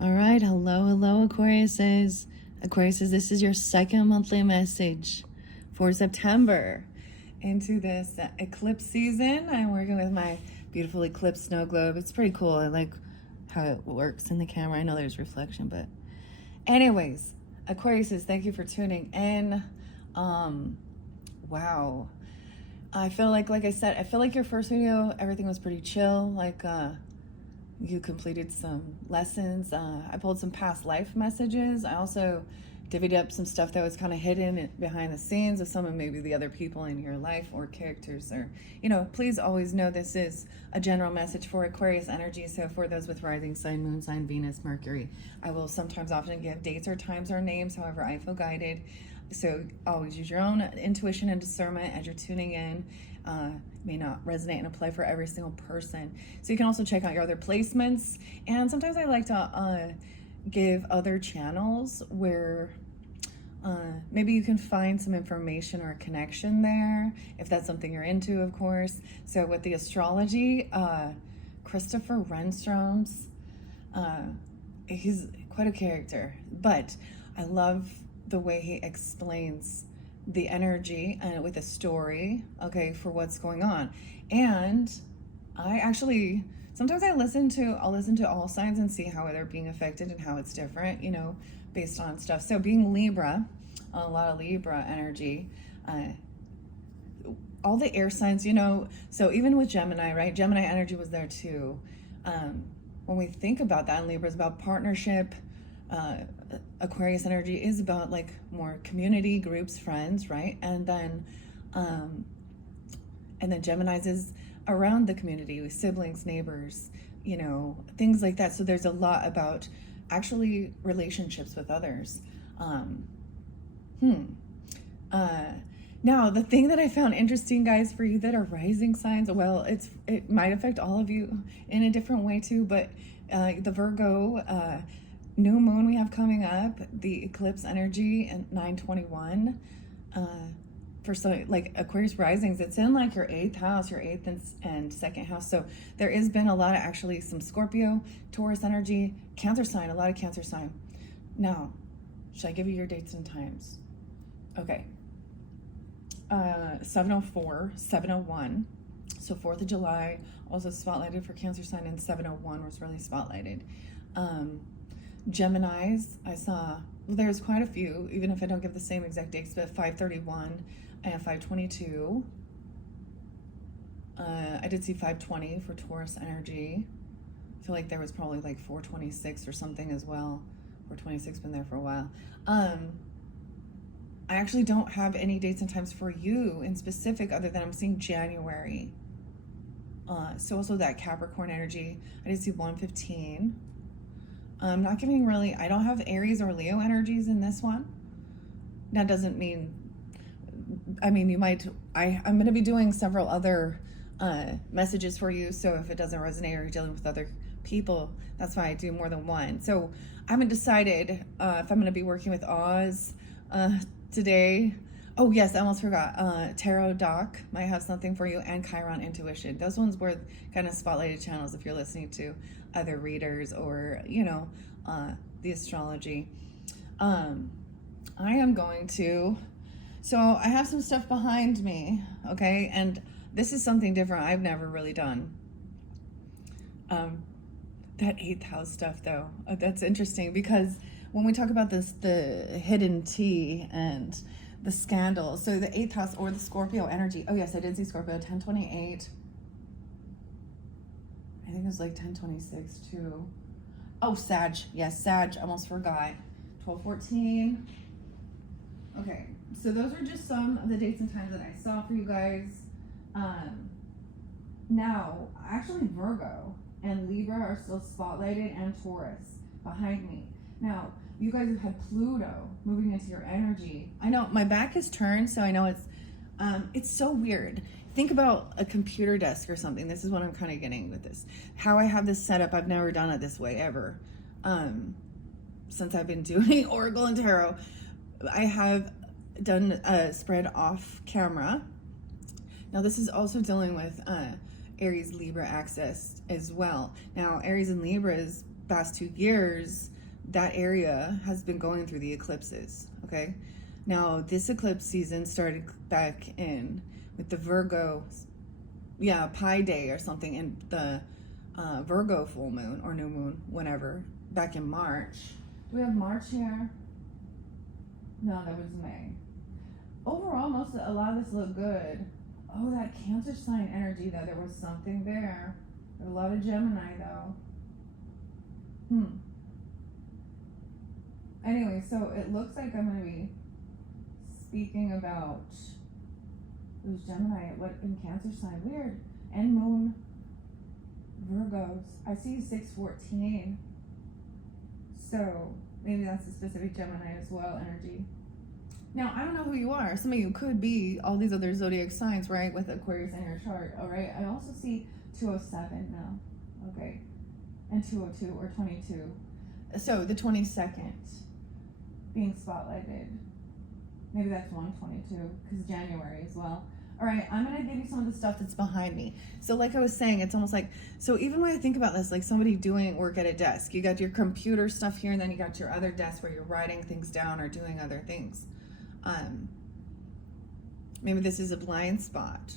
All right, hello, Aquariuses. Aquariuses, this is your second monthly message for September into this eclipse season. I'm working with my beautiful eclipse snow globe. It's pretty cool. I like how it works in the camera. I know there's reflection, but anyways, Aquariuses, thank you for tuning in. Wow. I feel like I said, I feel like your first video, everything was pretty chill. You completed some lessons. I pulled some past life messages. I also divvied up some stuff that was kind of hidden behind the scenes of some of maybe the other people in your life or characters. Or, please always know this is a general message for Aquarius energy. So for those with rising sign, moon sign, Venus, Mercury, I will sometimes often give dates or times or names, however I feel guided. So always use your own intuition and discernment as you're tuning in. May not resonate and apply for every single person. So you can also check out your other placements. And sometimes I like to give other channels where maybe you can find some information or a connection there, if that's something you're into, of course. So with the astrology, Christopher Renstrom's, he's quite a character, but I love the way he explains the energy with a story, okay, for what's going on. And I actually sometimes I'll listen to all signs and see how they're being affected and how it's different, based on stuff. So being Libra, a lot of Libra energy, all the air signs, so even with Gemini, right? Gemini energy was there too. When we think about that, and Libra is about partnership, Aquarius energy is about like more community, groups, friends, right? And then Gemini's is around the community with siblings, neighbors, things like that. So there's a lot about actually relationships with others. Now, the thing that I found interesting, guys, for you that are rising signs, well, it might affect all of you in a different way too, but the Virgo new moon we have coming up, the eclipse energy at 9/21, for some like Aquarius risings, it's in like your 8th house, your 8th and 2nd house. So there has been a lot of actually some Scorpio, Taurus energy, Cancer sign, a lot of Cancer sign. Now, should I give you your dates and times? Okay. 7:04, 7:01. So 4th of July, also spotlighted for Cancer sign, and 7:01 was really spotlighted. Geminis, I saw, well, there's quite a few, even if I don't give the same exact dates, but 5:31 and 5:22. I did see 5:20 for Taurus energy. I feel like there was probably like 4:26 or something as well. 4:26 been there for a while. I actually don't have any dates and times for you in specific other than I'm seeing January. So also that Capricorn energy, I did see 1:15. I'm not giving really, I don't have Aries or Leo energies in this one. That doesn't mean, you might, I'm going to be doing several other messages for you. So if it doesn't resonate or you're dealing with other people, that's why I do more than one. So I haven't decided if I'm going to be working with Oz today. Oh yes, I almost forgot. Tarot Doc might have something for you, and Chiron Intuition. Those ones were kind of spotlighted channels if you're listening to other readers or, the astrology. I am going to, so I have some stuff behind me, okay? And this is something different I've never really done. That 8th house stuff though, that's interesting because when we talk about this, the hidden tea and the scandal. So the 8th house or the Scorpio energy. Oh yes, I did see Scorpio, 1028. I think it was like 1026 too. Oh, Sag. Yes, Sag. Almost forgot. 1214. Okay, so those are just some of the dates and times that I saw for you guys. Now, actually Virgo and Libra are still spotlighted, and Taurus behind me. Now, you guys have had Pluto moving into your energy. I know my back is turned, so I know it's so weird. Think about a computer desk or something. This is what I'm kind of getting with this. How I have this set up, I've never done it this way ever. Since I've been doing Oracle and Tarot, I have done a spread off camera. Now this is also dealing with Aries Libra access as well. Now Aries and Libra is past 2 years, that area has been going through the eclipses, okay? Now, this eclipse season started back in with the Virgo, Pi Day or something, in the Virgo full moon or new moon, whenever, back in March. Do we have March here? No, that was May. Overall, a lot of this looked good. Oh, that Cancer sign energy, though, there was something there. A lot of Gemini, though. Anyway, so it looks like I'm going to be speaking about those Gemini, what in Cancer sign, weird, and Moon Virgos. I see 614, so maybe that's a specific Gemini as well energy. Now, I don't know who you are. Some of you could be all these other zodiac signs, right, with Aquarius in your chart, all right? I also see 207 now, okay, and 202 or 22. So the 22nd being spotlighted. Maybe that's 122, because January as well. All right, I'm going to give you some of the stuff that's behind me. So like I was saying, it's almost like, so even when I think about this, like somebody doing work at a desk, you got your computer stuff here, and then you got your other desk where you're writing things down or doing other things. Maybe this is a blind spot.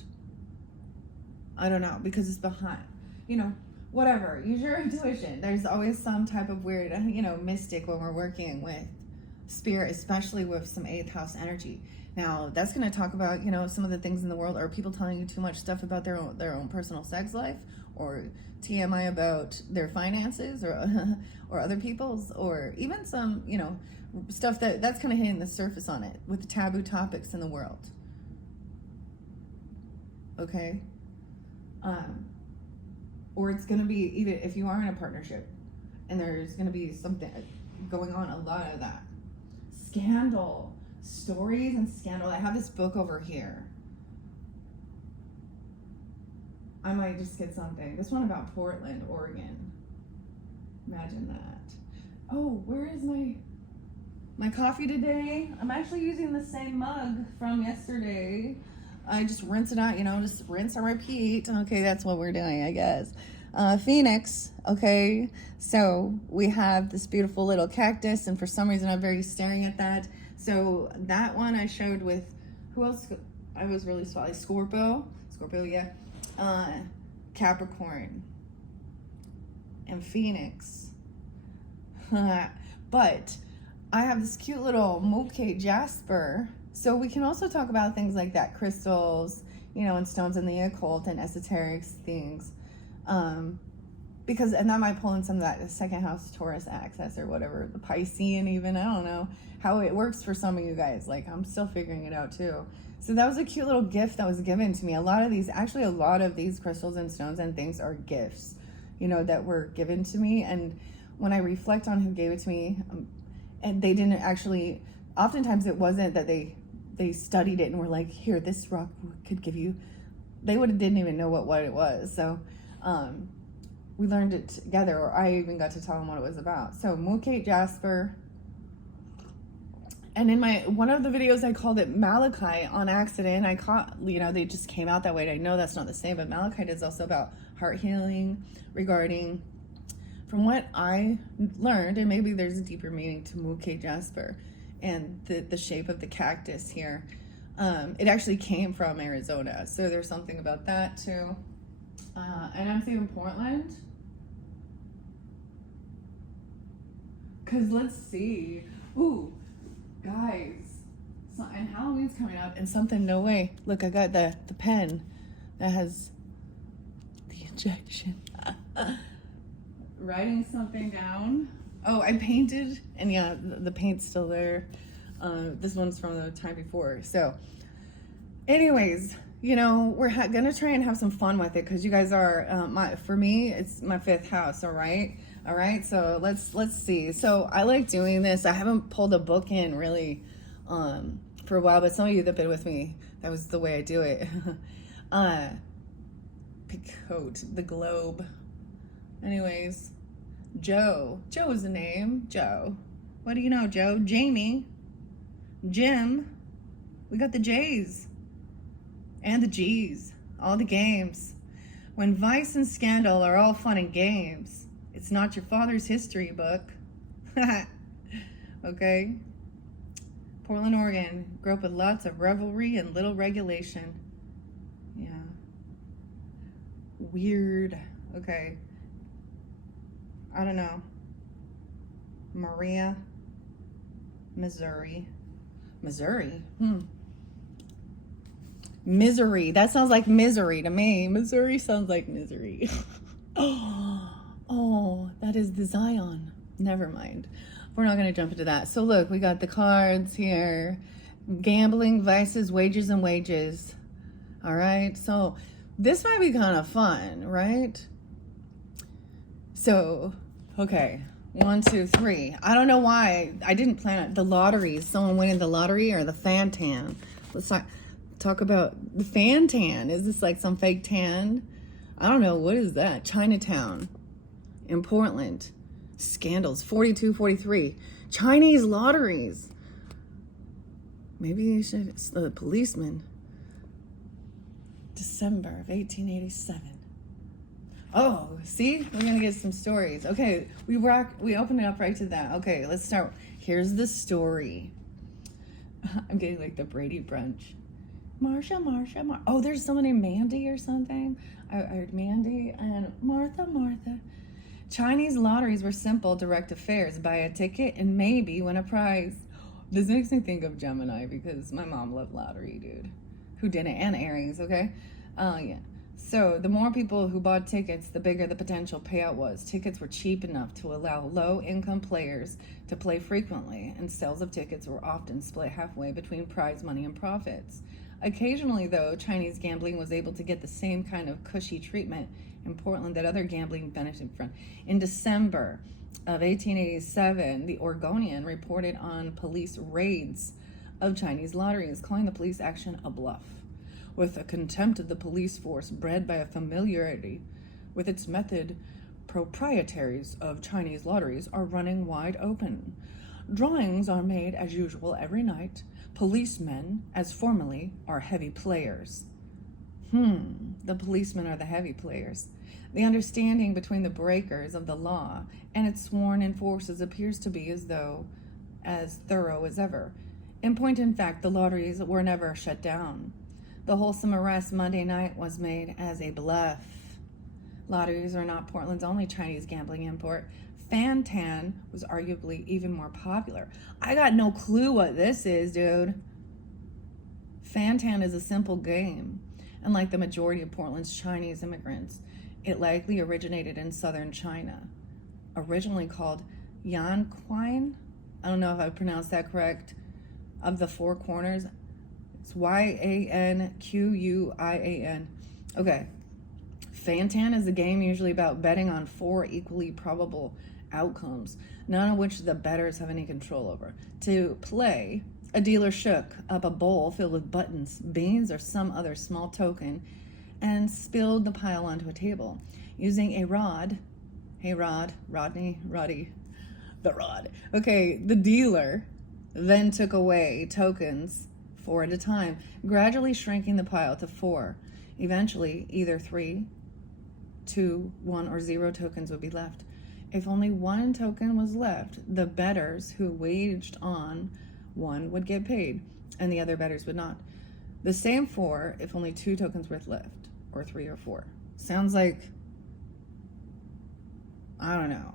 I don't know, because it's behind, whatever. Use your intuition. There's always some type of weird, mystic when we're working with spirit, especially with some 8th house energy. Now, that's going to talk about, some of the things in the world. Are people telling you too much stuff about their own personal sex life, or TMI about their finances, or or other people's, or even some, stuff that's kind of hitting the surface on it with the taboo topics in the world. Okay? Or it's going to be, even if you are in a partnership and there's going to be something going on, a lot of that. Scandal. Stories and scandal. I have this book over here. I might just get something. This one about Portland, Oregon. Imagine that. Oh, where is my coffee today? I'm actually using the same mug from yesterday. I just rinse it out, just rinse and repeat. Okay, that's what we're doing, I guess. Phoenix, okay, so we have this beautiful little cactus, and for some reason I'm very staring at that. So that one I showed with, who else? I was really spotty. Scorpio, yeah. Capricorn, and Phoenix. But I have this cute little mocha jasper. So we can also talk about things like that, crystals, and stones in the occult and esoteric things. Because, and that might pull in some of that second house Taurus access or whatever, the Piscean even, I don't know how it works for some of you guys. Like, I'm still figuring it out too. So that was a cute little gift that was given to me. A lot of these crystals and stones and things are gifts, that were given to me. And when I reflect on who gave it to me, and they didn't actually, oftentimes it wasn't that they studied it and were like, here, this rock could give you, they didn't even know what it was. So, we learned it together, or I even got to tell them what it was about. So Mocha Jasper. And in one of the videos, I called it Malachite on accident. I caught, they just came out that way. I know that's not the same, but Malachite is also about heart healing, regarding, from what I learned, and maybe there's a deeper meaning to Mocha Jasper and the shape of the cactus here. It actually came from Arizona, so there's something about that too. And I'm thinking Portland. Because let's see. Ooh, guys. And Halloween's coming up, and something, no way. Look, I got the pen that has the injection. Writing something down. Oh, I painted, and yeah, the paint's still there. This one's from the time before. So, anyways, we're gonna try and have some fun with it, because you guys are, for me, it's my 5th house, all right? So let's see. So I like doing this. I haven't pulled a book in really for a while, but some of you that have been with me, that was the way I do it. Picote, the globe. Anyways, Joe is the name. Joe. What do you know, Joe? Jamie. Jim. We got the J's. And the G's. All the games. When vice and scandal are all fun and games, It's not your father's history book. Okay? Portland, Oregon. Grew up with lots of revelry and little regulation. Yeah. Weird. Okay. I don't know. Maria, Missouri. Missouri? Misery. That sounds like misery to me. Missouri sounds like misery. Oh, that is the Zion. Never mind. We're not going to jump into that. So look, we got the cards here. Gambling, vices, wages, and wages. All right. So this might be kind of fun, right? So, okay. 1, 2, 3. I don't know why. I didn't plan it. The lotteries. Someone winning the lottery or the fan tan. Let's talk about the fan tan. Is this like some fake tan? I don't know. What is that? Chinatown in Portland. Scandals. 42, 43. Chinese lotteries. Maybe you should. It's the policeman. December of 1887. Oh, see? We're going to get some stories. Okay, we opened it up right to that. Okay, let's start. Here's the story. I'm getting like the Brady Brunch. Marsha. Oh, there's someone named Mandy or something. I heard Mandy and Martha. Chinese lotteries were simple, direct affairs. Buy a ticket and maybe win a prize. This makes me think of Gemini because my mom loved lottery, dude. Who didn't? And Aries, okay? Yeah. So the more people who bought tickets, the bigger the potential payout was. Tickets were cheap enough to allow low-income players to play frequently, and sales of tickets were often split halfway between prize money and profits. Occasionally, though, Chinese gambling was able to get the same kind of cushy treatment in Portland that other gambling benefited from. In December of 1887, the Oregonian reported on police raids of Chinese lotteries, calling the police action a bluff. With a contempt of the police force bred by a familiarity with its method, proprietaries of Chinese lotteries are running wide open. Drawings are made as usual every night. Policemen, as formerly, are heavy players. The policemen are the heavy players. The understanding between the breakers of the law and its sworn enforcers appears to be as thorough as ever. In point in fact, the lotteries were never shut down. The wholesome arrest Monday night was made as a bluff. Lotteries are not Portland's only Chinese gambling import. Fan tan was arguably even more popular. I got no clue what this is, dude. Fan tan is a simple game. Unlike the majority of Portland's Chinese immigrants, it likely originated in southern China. Originally called Yanquine, I don't know if I pronounced that correct, of the Four Corners. It's Yanquin. Okay. Fan tan is a game usually about betting on 4 equally probable outcomes, none of which the bettors have any control over. To play, a dealer shook up a bowl filled with buttons, beans, or some other small token and spilled the pile onto a table. Using a rod, the rod. Okay, the dealer then took away tokens 4 at a time, gradually shrinking the pile to 4. Eventually, either 3, 2, 1, or 0 tokens would be left. If only 1 token was left, the bettors who waged on 1 would get paid, and the other bettors would not. The same for if only 2 tokens were left, or 3 or 4. Sounds like, I don't know.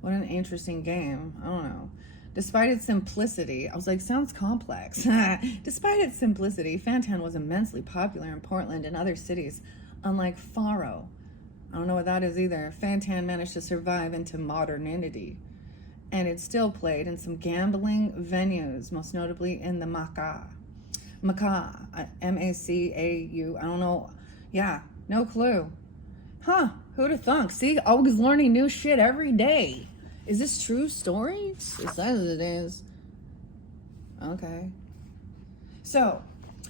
What an interesting game. I don't know. Despite its simplicity, I was like, sounds complex. Despite its simplicity, Fantan was immensely popular in Portland and other cities, unlike Faro. I don't know what that is either. Fantan managed to survive into modernity, and it's still played in some gambling venues, most notably in the Macau, M-A-C-A-U. I don't know. Yeah, no clue. Huh, who'd have thunk? See, always learning new shit every day. Is this true story? It says it is. Okay. So,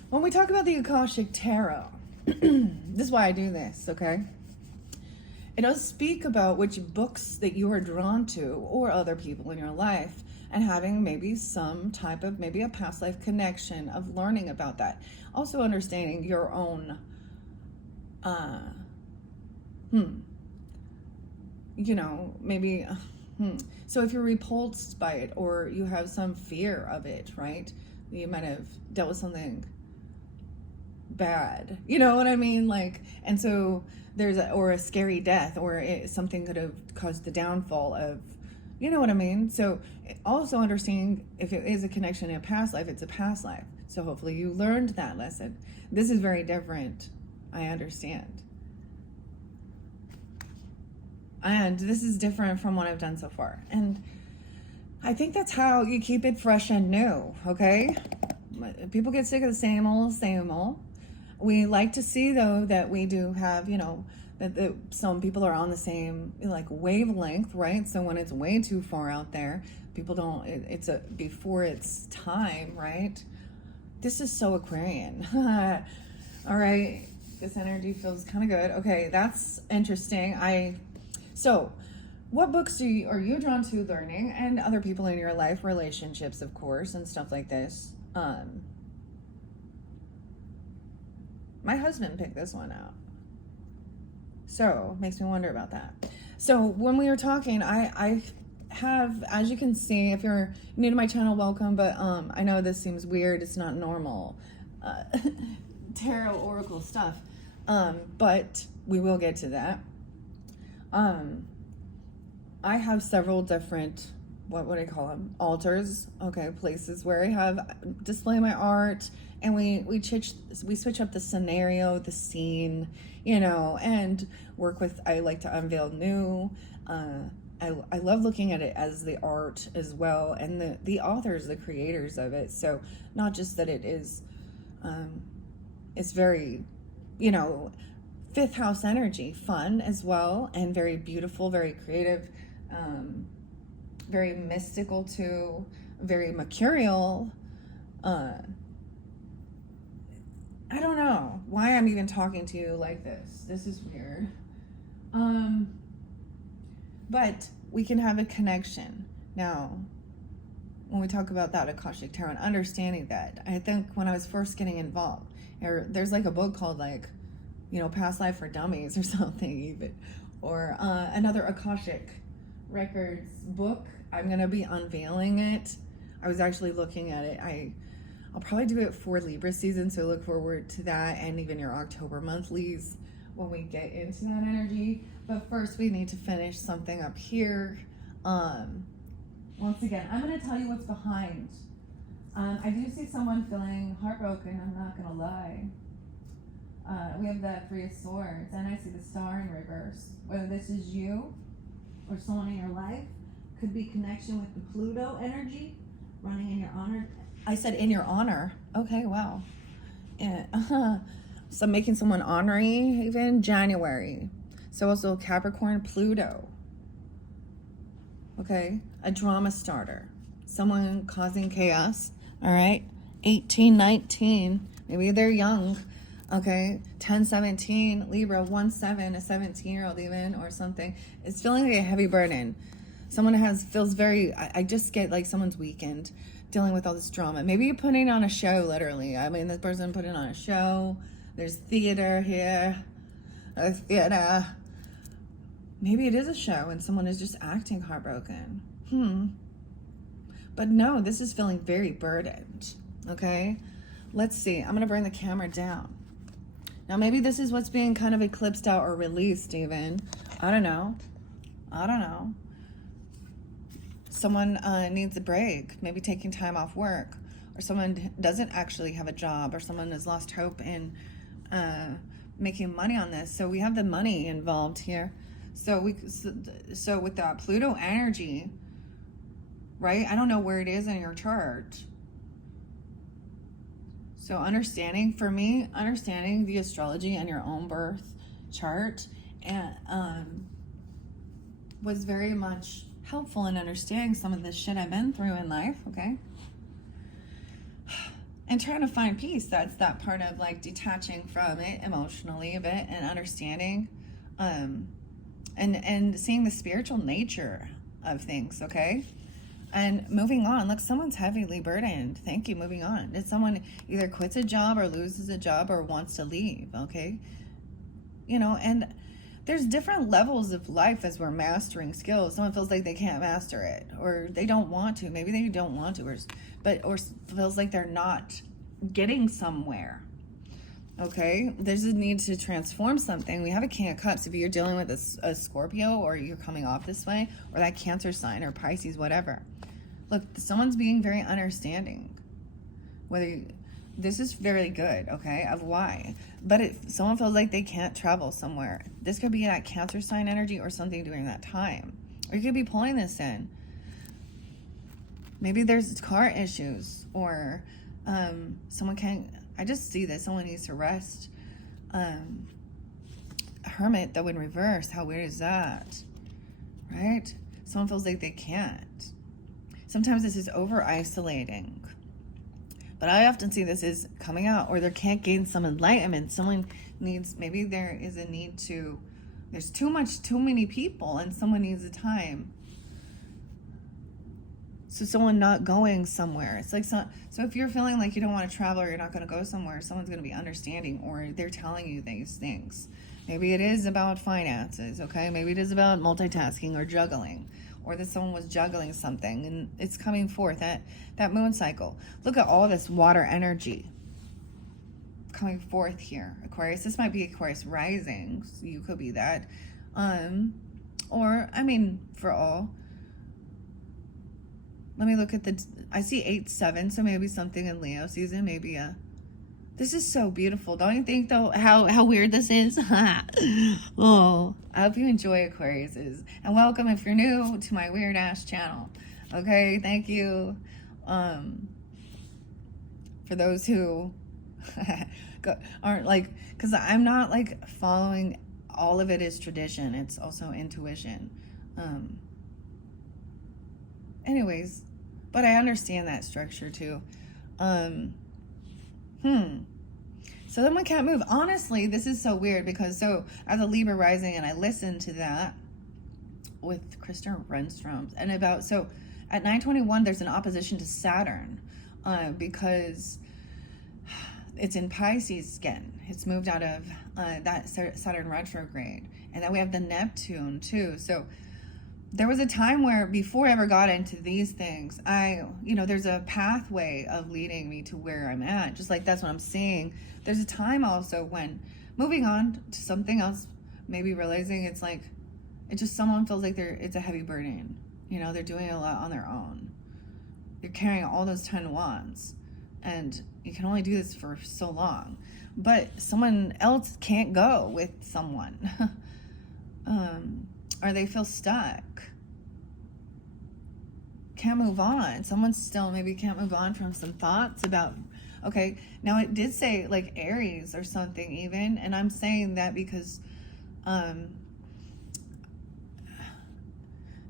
when we talk about the Akashic Tarot, this is why I do this, okay? It does speak about which books that you are drawn to or other people in your life and having maybe some type of, maybe a past life connection of learning about that. Also understanding your own, you know, maybe, so if you're repulsed by it or you have some fear of it, right? You might have dealt with something bad, you know what I mean? Like, and so there's or a scary death, or something could have caused the downfall of, you know what I mean? So also understanding if it is a connection in a past life, it's a past life. So hopefully you learned that lesson. This is very different. I understand. And this is different from what I've done so far. And I think that's how you keep it fresh and new, okay? People get sick of the same old, same old. We like to see, though, that we do have, you know, that some people are on the same, like, wavelength, right? So when it's way too far out there, people don't, it's before it's time, right? This is so Aquarian. All right. This energy feels kind of good. Okay, that's interesting. So, what books are you drawn to learning, and other people in your life, relationships, of course, and stuff like this? My husband picked this one out. So, makes me wonder about that. So, when we were talking, I have, as you can see, if you're new to my channel, welcome, but I know this seems weird. It's not normal tarot oracle stuff, but we will get to that. I have several different, what would I call them? Altars, okay, places where I have display my art, and we switch up the scenario, the scene, you know, and work with, I like to unveil new. I love looking at it as the art as well, and the authors, the creators of it. So not just that it is, it's very, you know, fifth house energy, fun as well, and very beautiful, very creative, very mystical too, very mercurial. I don't know why I'm even talking to you like this. This is weird. But we can have a connection. Now, when we talk about that Akashic Tarot and understanding that, I think when I was first getting involved, there's like a book called, like, you know, Past Life for Dummies or something even, or another Akashic Records book. I'm going to be unveiling it. I was actually looking at it. I'll probably do it for Libra season, so look forward to that, and even your October monthlies when we get into that energy. But first, we need to finish something up here. Once again, I'm going to tell you what's behind. I do see someone feeling heartbroken, I'm not going to lie. We have the Three of Swords, and I see the Star in reverse. Whether this is you or someone in your life, could be connection with the Pluto energy running in your honor. I said in your honor. Okay, wow. Yeah. So making someone honorary even January. So also Capricorn, Pluto. Okay, a drama starter. Someone causing chaos. All right, 18, 19. Maybe they're young. Okay, 10, 17, Libra, 1, 7, a 17-year-old even, or something. It's feeling like a heavy burden. Someone feels very, I just get like someone's weekend dealing with all this drama. Maybe you're putting on a show, literally. I mean, this person putting on a show. There's theater here. Theater. Maybe it is a show and someone is just acting heartbroken. But no, this is feeling very burdened. Okay? Let's see. I'm going to bring the camera down. Now, maybe this is what's being kind of eclipsed out or released even. I don't know. Someone needs a break, maybe taking time off work, or someone doesn't actually have a job, or someone has lost hope in making money on this. So we have the money involved here. So with that Pluto energy, right? I don't know where it is in your chart. So understanding the astrology and your own birth chart and was very much helpful in understanding some of the shit I've been through in life, okay? And trying to find peace. That's that part of like detaching from it emotionally a bit and understanding and seeing the spiritual nature of things, okay? And moving on. Look, someone's heavily burdened. Thank you. Moving on. It's someone either quits a job or loses a job or wants to leave, okay? You know, and there's different levels of life as we're mastering skills. Someone feels like they can't master it, or they don't want to. Maybe they don't want to, or feels like they're not getting somewhere. Okay, there's a need to transform something. We have a King of Cups. If you're dealing with a Scorpio, or you're coming off this way, or that Cancer sign, or Pisces, whatever. Look, someone's being very understanding. This is very good, okay, of why. But if someone feels like they can't travel somewhere, this could be that Cancer sign energy or something during that time. Or you could be pulling this in. Maybe there's car issues, or someone can't. I just see that someone needs to rest. Hermit, though, in reverse. How weird is that? Right? Someone feels like they can't. Sometimes this is over-isolating. But I often see this as coming out, or they can't gain some enlightenment. Someone needs, maybe there is a need to, there's too many people, and someone needs a time. So someone not going somewhere. It's like, so if you're feeling like you don't want to travel, or you're not going to go somewhere, someone's going to be understanding, or they're telling you these things. Maybe it is about finances, okay? Maybe it is about multitasking or juggling, or that someone was juggling something and it's coming forth, that moon cycle. Look at all this water energy coming forth here, Aquarius. This might be Aquarius rising. So you could be that. Or, I mean, for all. Let me look at I see 8-7, so maybe something in Leo season, maybe this is so beautiful. Don't you think, though, how weird this is? Oh, I hope you enjoy Aquariuses. And welcome if you're new to my weird ass channel. Okay, thank you. For those who aren't like, because I'm not like following all of it is tradition. It's also intuition. Anyways, but I understand that structure too. So then we can't move. Honestly, this is so weird because so as a Libra rising, and I listened to that with Kristen Renstrom, and about, so at 9:21 there's an opposition to Saturn because it's in Pisces again. It's moved out of that Saturn retrograde, and then we have the Neptune too. So there was a time where before I ever got into these things, there's a pathway of leading me to where I'm at. Just like that's what I'm seeing. There's a time also when moving on to something else, maybe realizing it's like, it's just someone feels like it's a heavy burden. They're doing a lot on their own. You're carrying all those 10 wands, and you can only do this for so long. But someone else can't go with someone. Or they feel stuck. Can't move on. Someone still maybe can't move on from some thoughts about, okay, now it did say like Aries or something even, and I'm saying that because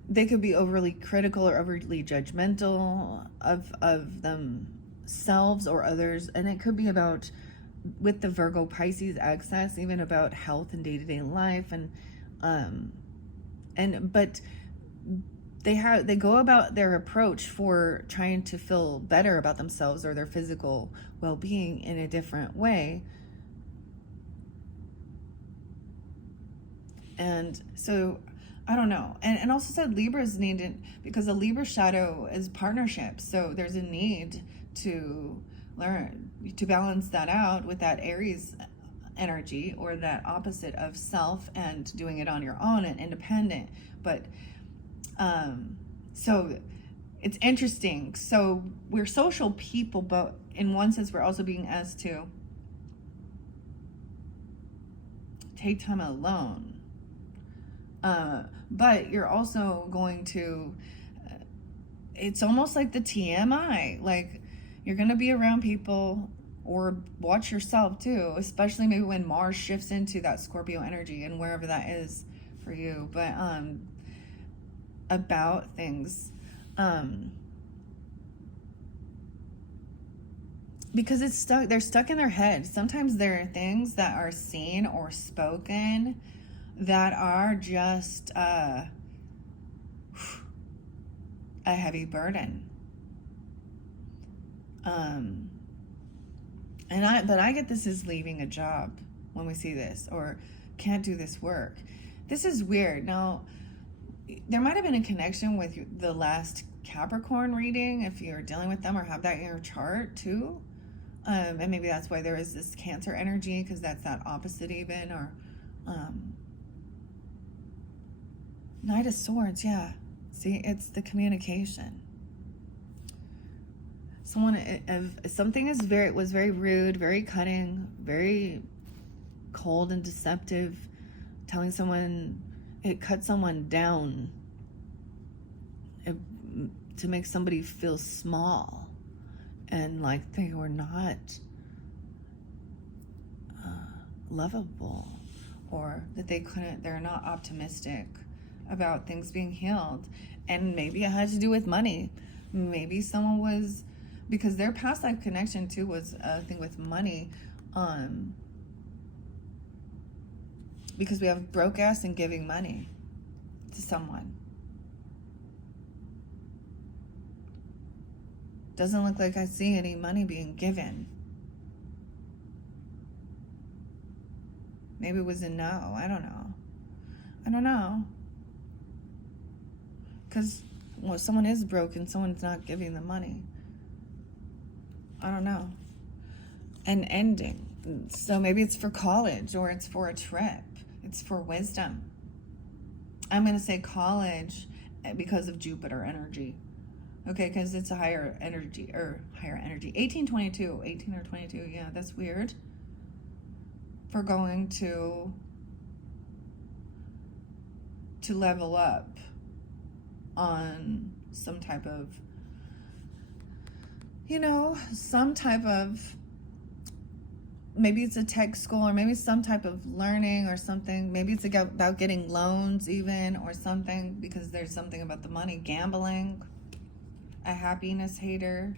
they could be overly critical or overly judgmental of themselves or others, and it could be about, with the Virgo Pisces excess, even about health and day-to-day life, but they go about their approach for trying to feel better about themselves or their physical well-being in a different way. And so I don't know. And also said Libras needed, because the Libra shadow is partnership. So there's a need to learn to balance that out with that Aries energy, or that opposite of self and doing it on your own and independent. But so it's interesting. So we're social people, but in one sense we're also being asked to take time alone. But you're also going to, it's almost like the TMI, like you're going to be around people, or watch yourself too, especially maybe when Mars shifts into that Scorpio energy and wherever that is for you. But about things, because it's stuck, they're stuck in their head. Sometimes there are things that are seen or spoken that are just a heavy burden. But I get this as leaving a job when we see this, or can't do this work. This is weird. Now, there might have been a connection with the last Capricorn reading if you're dealing with them or have that in your chart too. And maybe that's why there is this Cancer energy, because that's that opposite even. Or Knight of Swords, yeah. See, it's the communication. Something was very rude, very cutting, very cold and deceptive, telling someone, it cut someone down to make somebody feel small and like they were not lovable, or that they're not optimistic about things being healed. And maybe it had to do with money. Maybe someone was, because their past life connection too was a thing with money. Because we have broke ass and giving money to someone. Doesn't look like I see any money being given. Maybe it was a no. I don't know. Because someone is broke and someone's not giving the money. I don't know. An ending. So maybe it's for college, or it's for a trip. It's for wisdom. I'm going to say college because of Jupiter energy. Okay, because it's a higher energy. 1822. 18 or 22. Yeah, that's weird. For going to level up on some type of, maybe it's a tech school, or maybe some type of learning or something. Maybe it's about getting loans even, or something, because there's something about the money. Gambling, a happiness hater,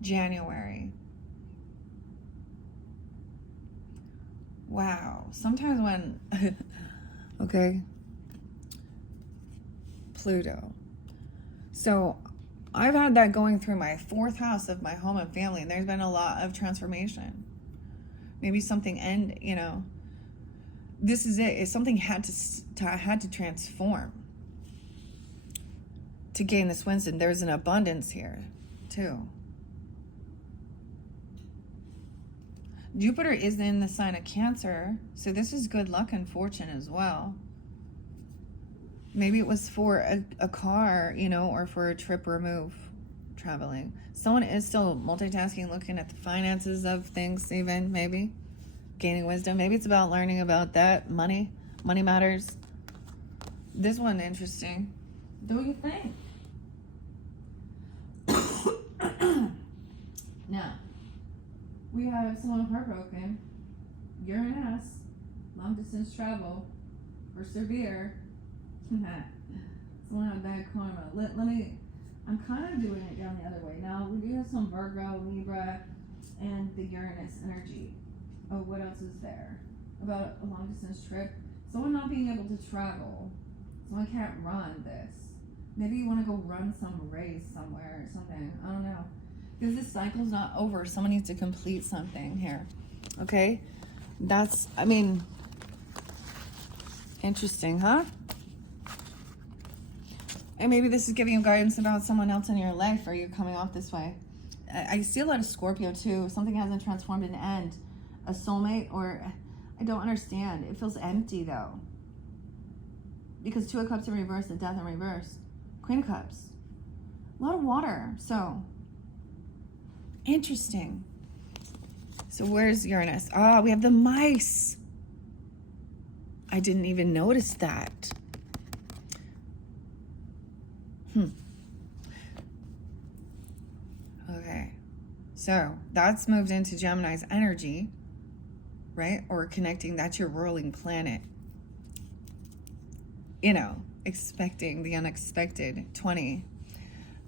January. Wow. Sometimes when, okay, Pluto. So I've had that going through my 4th house of my home and family, and there's been a lot of transformation. Maybe something this is it. If something had to transform to gain this wisdom. There's an abundance here too. Jupiter is in the sign of Cancer, so this is good luck and fortune as well. Maybe it was for a car, or for a trip or move, traveling. Someone is still multitasking, looking at the finances of things even, maybe. Gaining wisdom. Maybe it's about learning about that. Money matters. This one, interesting. Do you think? Now, we have someone heartbroken, Uranus, long distance travel, persevere. Someone had bad karma. Let me, I'm kind of doing it down the other way. Now, we do have some Virgo, Libra, and the Uranus energy. Oh, what else is there? About a long distance trip. Someone not being able to travel. Someone can't run this. Maybe you want to go run some race somewhere or something. I don't know. Because this cycle's not over. Someone needs to complete something here. Okay? That's, interesting, huh? And maybe this is giving you guidance about someone else in your life, or you're coming off this way. I see a lot of Scorpio too. Something hasn't transformed in the end. A soulmate, or I don't understand. It feels empty though. Because 2 of Cups in reverse and Death in reverse. Queen of Cups. A lot of water. So, interesting. So where's Uranus? We have the mice. I didn't even notice that. Okay. So that's moved into Gemini's energy, right? Or connecting, that's your ruling planet. Expecting the unexpected, 20.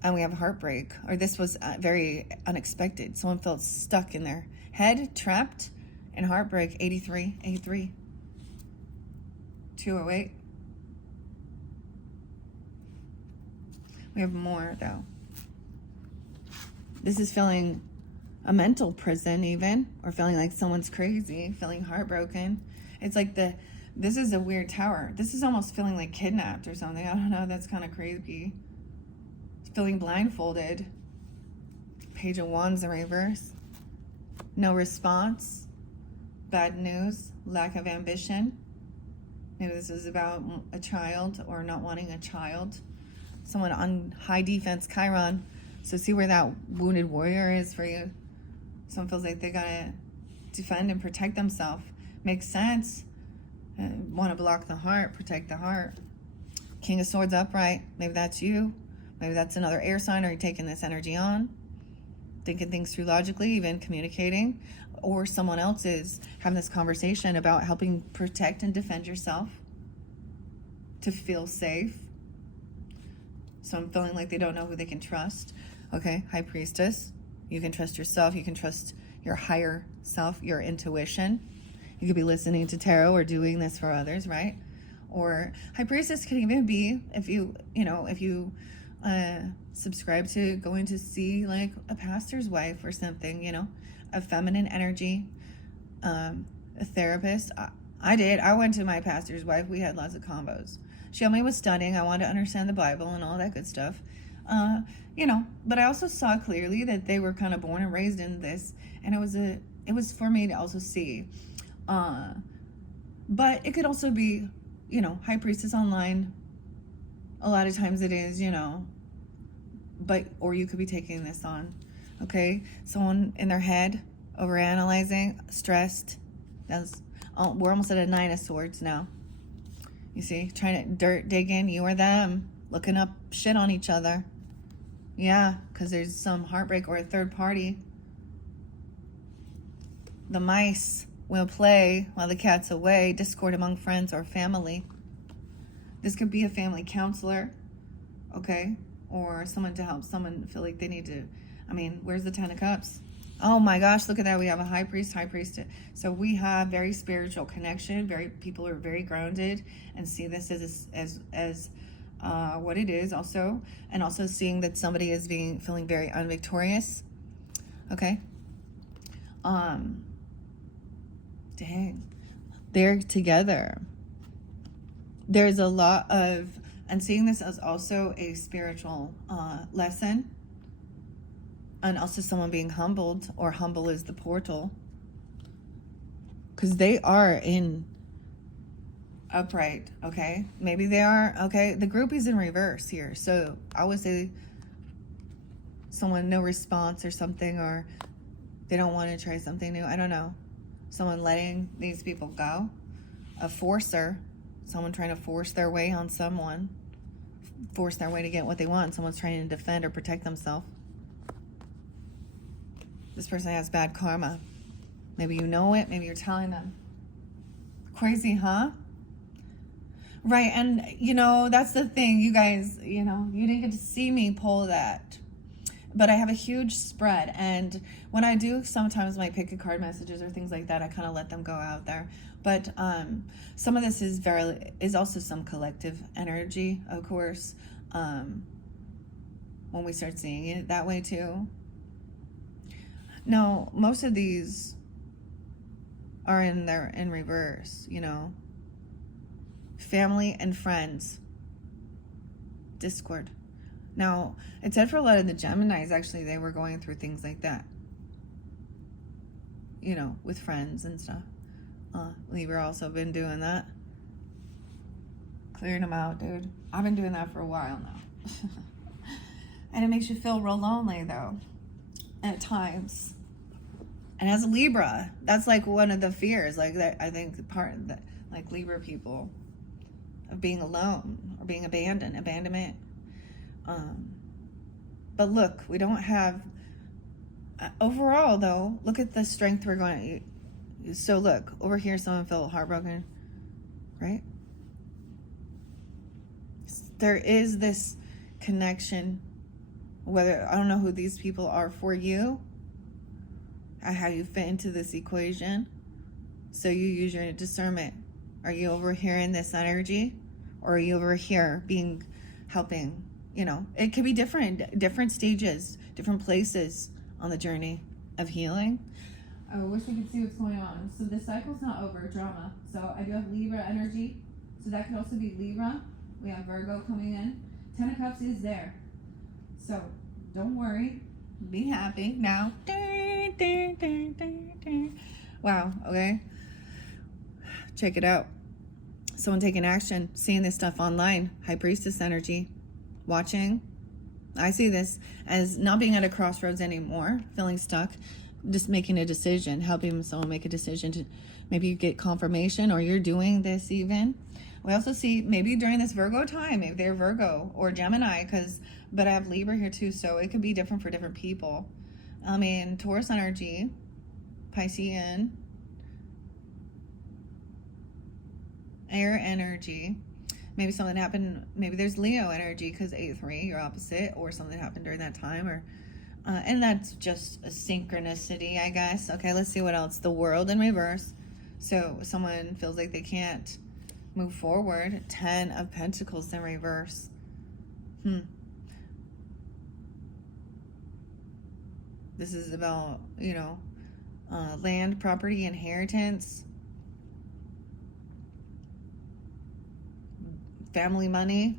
And we have heartbreak, or this was very unexpected. Someone felt stuck in their head, trapped, and heartbreak, 83. 208. We have more though. This is feeling a mental prison even, or feeling like someone's crazy, feeling heartbroken. It's like the This is a weird tower. This is almost feeling like kidnapped or something. I don't know. That's kind of creepy. Feeling blindfolded. Page of Wands in reverse. No response. Bad news. Lack of ambition. Maybe this is about a child or not wanting a child. Someone on high defense Chiron. So see where that wounded warrior is for you. Someone feels like they gotta defend and protect themselves. Makes sense. Want to block the heart, protect the heart. King of Swords upright. Maybe that's you. Maybe that's another air sign. Are you taking this energy on? Thinking things through logically, even communicating. Or someone else is having this conversation about helping protect and defend yourself to feel safe. So I'm feeling like they don't know who they can trust. Okay, High Priestess. You can trust yourself. You can trust your higher self, your intuition. You could be listening to tarot or doing this for others, right? Or High Priestess can even be, if you subscribe to going to see like a pastor's wife or something, a feminine energy, a therapist. I did. I went to my pastor's wife. We had lots of combos. She only was studying. I wanted to understand the Bible and all that good stuff. But I also saw clearly that they were kind of born and raised in this, and it was for me to also see. But it could also be, High Priestess online. A lot of times it is, or you could be taking this on, okay? Someone in their head, overanalyzing, stressed. We're almost at a 9 of Swords now. You see, trying to dirt digging, you or them, looking up shit on each other. Yeah, because there's some heartbreak or a third party. The mice will play while the cat's away, discord among friends or family. This could be a family counselor, okay? Or someone to help someone feel like they need to, where's the 10 of Cups? Oh my gosh, look at that. We have a high priest, high priestess. So we have very spiritual connection. People are very grounded and see this as what it is also. And also seeing that somebody is feeling very unvictorious. Okay. Dang. They're together. There's a lot of, and seeing this as also a spiritual lesson. And also someone being humbled, or humble is the portal. Because they are in upright, okay? Maybe they are, okay? The groupie's in reverse here. So I would say someone, no response or something, or they don't want to try something new. I don't know. Someone letting these people go. A forcer, someone trying to force their way on someone. Force their way to get what they want. Someone's trying to defend or protect themselves. This person has bad karma. Maybe you know it. Maybe you're telling them. Crazy, huh? Right, and, that's the thing. You guys, you didn't get to see me pull that. But I have a huge spread. And when I do, sometimes my pick a card messages or things like that, I kind of let them go out there. But some of this is also some collective energy, of course, when we start seeing it that way too. No, most of these are in reverse, Family and friends. Discord. Now, it said for a lot of the Geminis, actually, they were going through things like that. With friends and stuff. Libra also been doing that. Clearing them out, dude. I've been doing that for a while now. And it makes you feel real lonely, though. At times. And as a Libra, that's like one of the fears, like that, I think part of that, like Libra people, of being alone or being abandonment. But look, we don't have, overall though, look at the strength we're going to, so look, over here someone felt heartbroken, right? There is this connection, whether, I don't know who these people are for you, how you fit into this equation. So you use your discernment. Are you over here in this energy? Or are you over here helping? It could be different stages, different places on the journey of healing. I wish we could see what's going on. So the cycle's not over, drama. So I do have Libra energy. So that could also be Libra. We have Virgo coming in. 10 of Cups is there. So don't worry. Be happy now. Wow, okay. Check it out. Someone taking action, seeing this stuff online. High Priestess energy. Watching. I see this as not being at a crossroads anymore, feeling stuck, just making a decision, helping someone make a decision to maybe get confirmation, or you're doing this even. We also see maybe during this Virgo time, maybe they're Virgo or Gemini, but I have Libra here too, so it could be different for different people. I mean, Taurus energy, Piscean, air energy. Maybe something happened, maybe there's Leo energy because 8-3, you're opposite, or something happened during that time, or and that's just a synchronicity, I guess. Okay, let's see what else. The World in reverse. So someone feels like they can't move forward. 10 of Pentacles in reverse. This is about, land, property, inheritance, family money.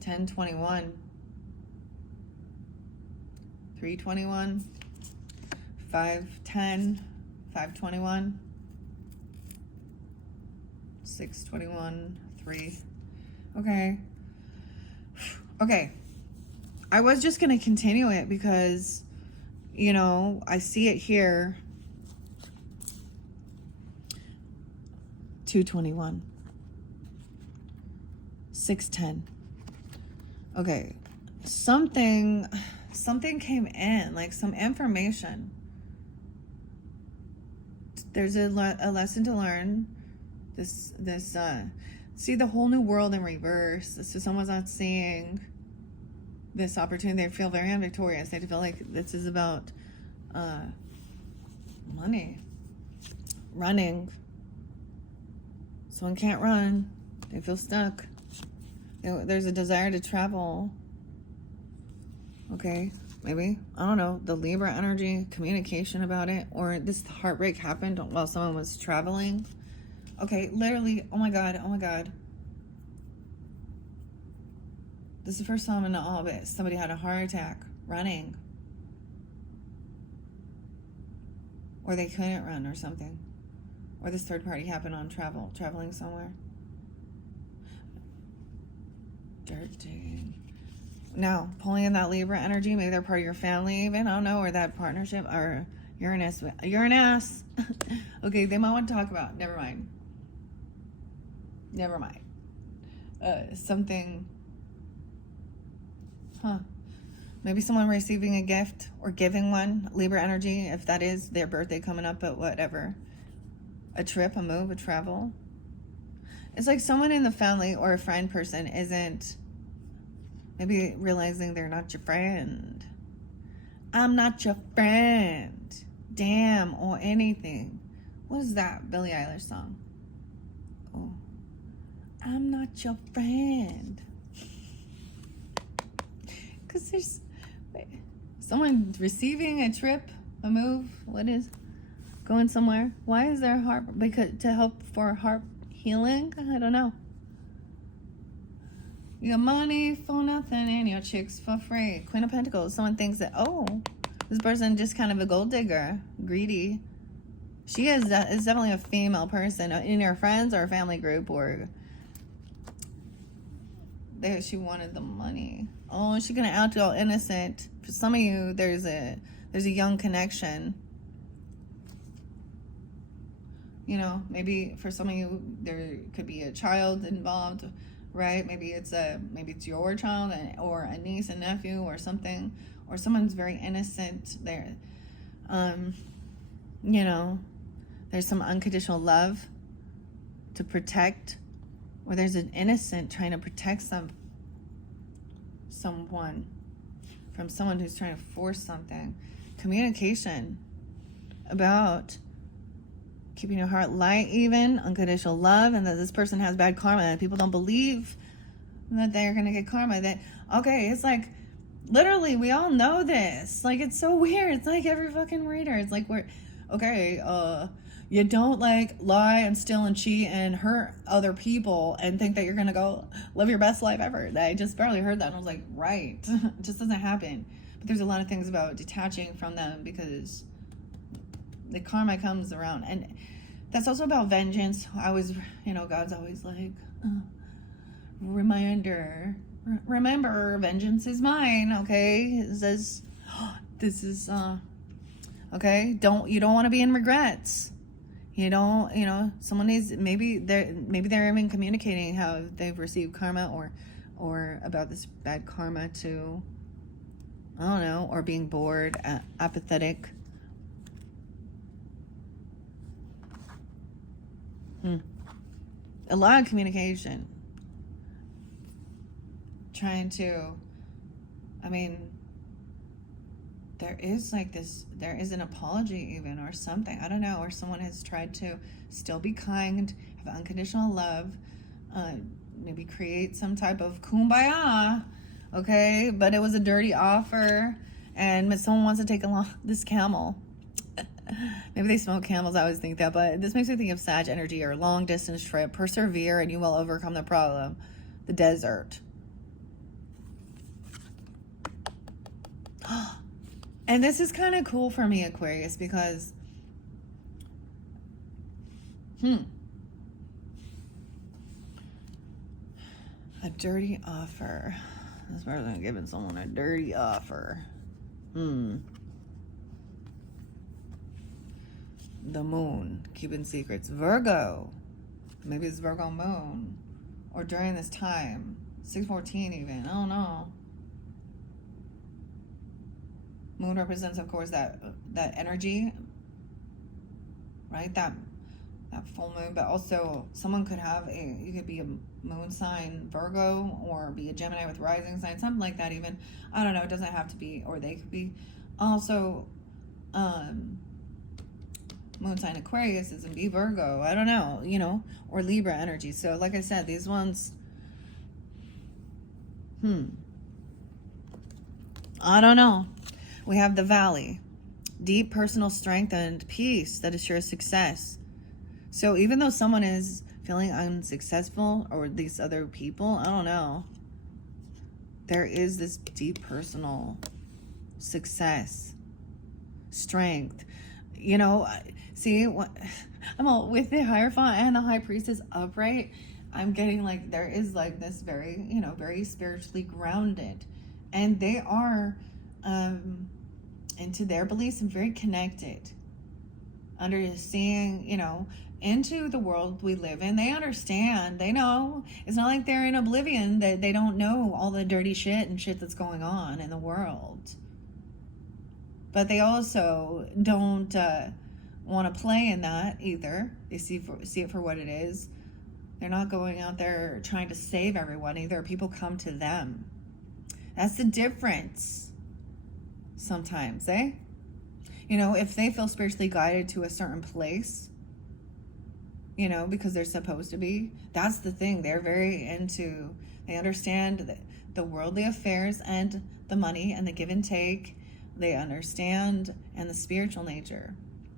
10-21. 3-21. 5-10. 5-21. 6-21. 3. Okay. Okay. I was just going to continue it because, I see it here. 2-21. 6-10. Okay. Something came in, like some information. There's a lesson to learn. See the whole new world in reverse. So someone's not seeing this opportunity. They feel very unvictorious. They feel like this is about money, running. Someone can't run. They feel stuck. There's a desire to travel. Okay, maybe, I don't know, the Libra energy, communication about it, or this heartbreak happened while someone was traveling. Okay, literally, oh my God. This is the first time in all of it. Somebody had a heart attack running. Or they couldn't run or something. Or this third party happened on traveling somewhere. Dirt digging. Now, pulling in that Libra energy, maybe they're part of your family even, I don't know, or that partnership, or Uranus. Okay, they might want to talk about, never mind. Something, maybe someone receiving a gift or giving one, Libra energy, if that is their birthday coming up, but whatever. A trip, a move, a travel. It's like someone in the family or a friend person isn't maybe realizing they're not your friend. I'm not your friend. Damn, or anything. What is that Billie Eilish song? Oh, I'm not your friend. Because there's someone receiving a trip, a move, what is going somewhere? Why is there heart? Because to help for heart healing? I don't know. You got money for nothing and your chicks for free. Queen of Pentacles. Someone thinks that, oh, this person just kind of a gold digger, greedy. She is definitely a female person in your friends or family group, or she wanted the money. Oh, she's gonna act all innocent. For some of you, there's a young connection. Maybe for some of you there could be a child involved, right? Maybe it's your child or a niece and nephew or something, or someone's very innocent there. There's some unconditional love to protect, or there's an innocent trying to protect someone from someone who's trying to force something. Communication about keeping your heart light, even unconditional love, and that this person has bad karma, and people don't believe that they're gonna get karma. That, okay, it's like Literally, we all know this. Like, it's so weird. It's like every fucking reader. It's like, we're, okay, you don't like lie and steal and cheat and hurt other people and think that you're gonna go live your best life ever. I just barely heard that and I was like, right. It just doesn't happen. But there's a lot of things about detaching from them because the karma comes around. And that's also about vengeance. I was, God's always like, reminder, remember, vengeance is mine. Okay, it says, this is okay. You don't want to be in regrets. You don't. Someone needs, maybe they're even communicating how they've received karma or about this bad karma to, I don't know, or being bored, apathetic. A lot of communication. Trying to, there is an apology even, or something, I don't know, or someone has tried to still be kind, have unconditional love, maybe create some type of kumbaya, okay, but it was a dirty offer, and someone wants to take along this camel. Maybe they smoke camels, I always think that, but this makes me think of Sag energy or long distance trip. Persevere and you will overcome the problem. The desert. And this is kind of cool for me, Aquarius, because a dirty offer. This person giving someone a dirty offer. The moon, keeping secrets. Virgo. Maybe it's Virgo moon. Or during this time. 6/14 even. I don't know. Moon represents, of course, that energy. Right? That full moon. But also, someone could have you could be a moon sign Virgo, or be a Gemini with rising sign. Something like that even. I don't know. It doesn't have to be. Or they could be. Also, moon sign Aquarius is and be Virgo. I don't know, or Libra energy. So like I said, these ones, I don't know. We have the Valley, deep personal strength and peace that assures success. So even though someone is feeling unsuccessful, or these other people, I don't know, there is this deep personal success, strength. See, I'm all with the Hierophant and the High Priestess upright. I'm getting like there is like this very, very spiritually grounded, and they are into their beliefs and very connected, understanding, into the world we live in. They understand. They know. It's not like they're in oblivion, that they don't know all the dirty shit and shit that's going on in the world. But they also don't want to play in that either. They see it for what it is. They're not going out there trying to save everyone either. People come to them. That's the difference sometimes, eh? If they feel spiritually guided to a certain place, because they're supposed to be, that's the thing. They're very into, they understand the worldly affairs and the money and the give and take. They understand, and the spiritual nature.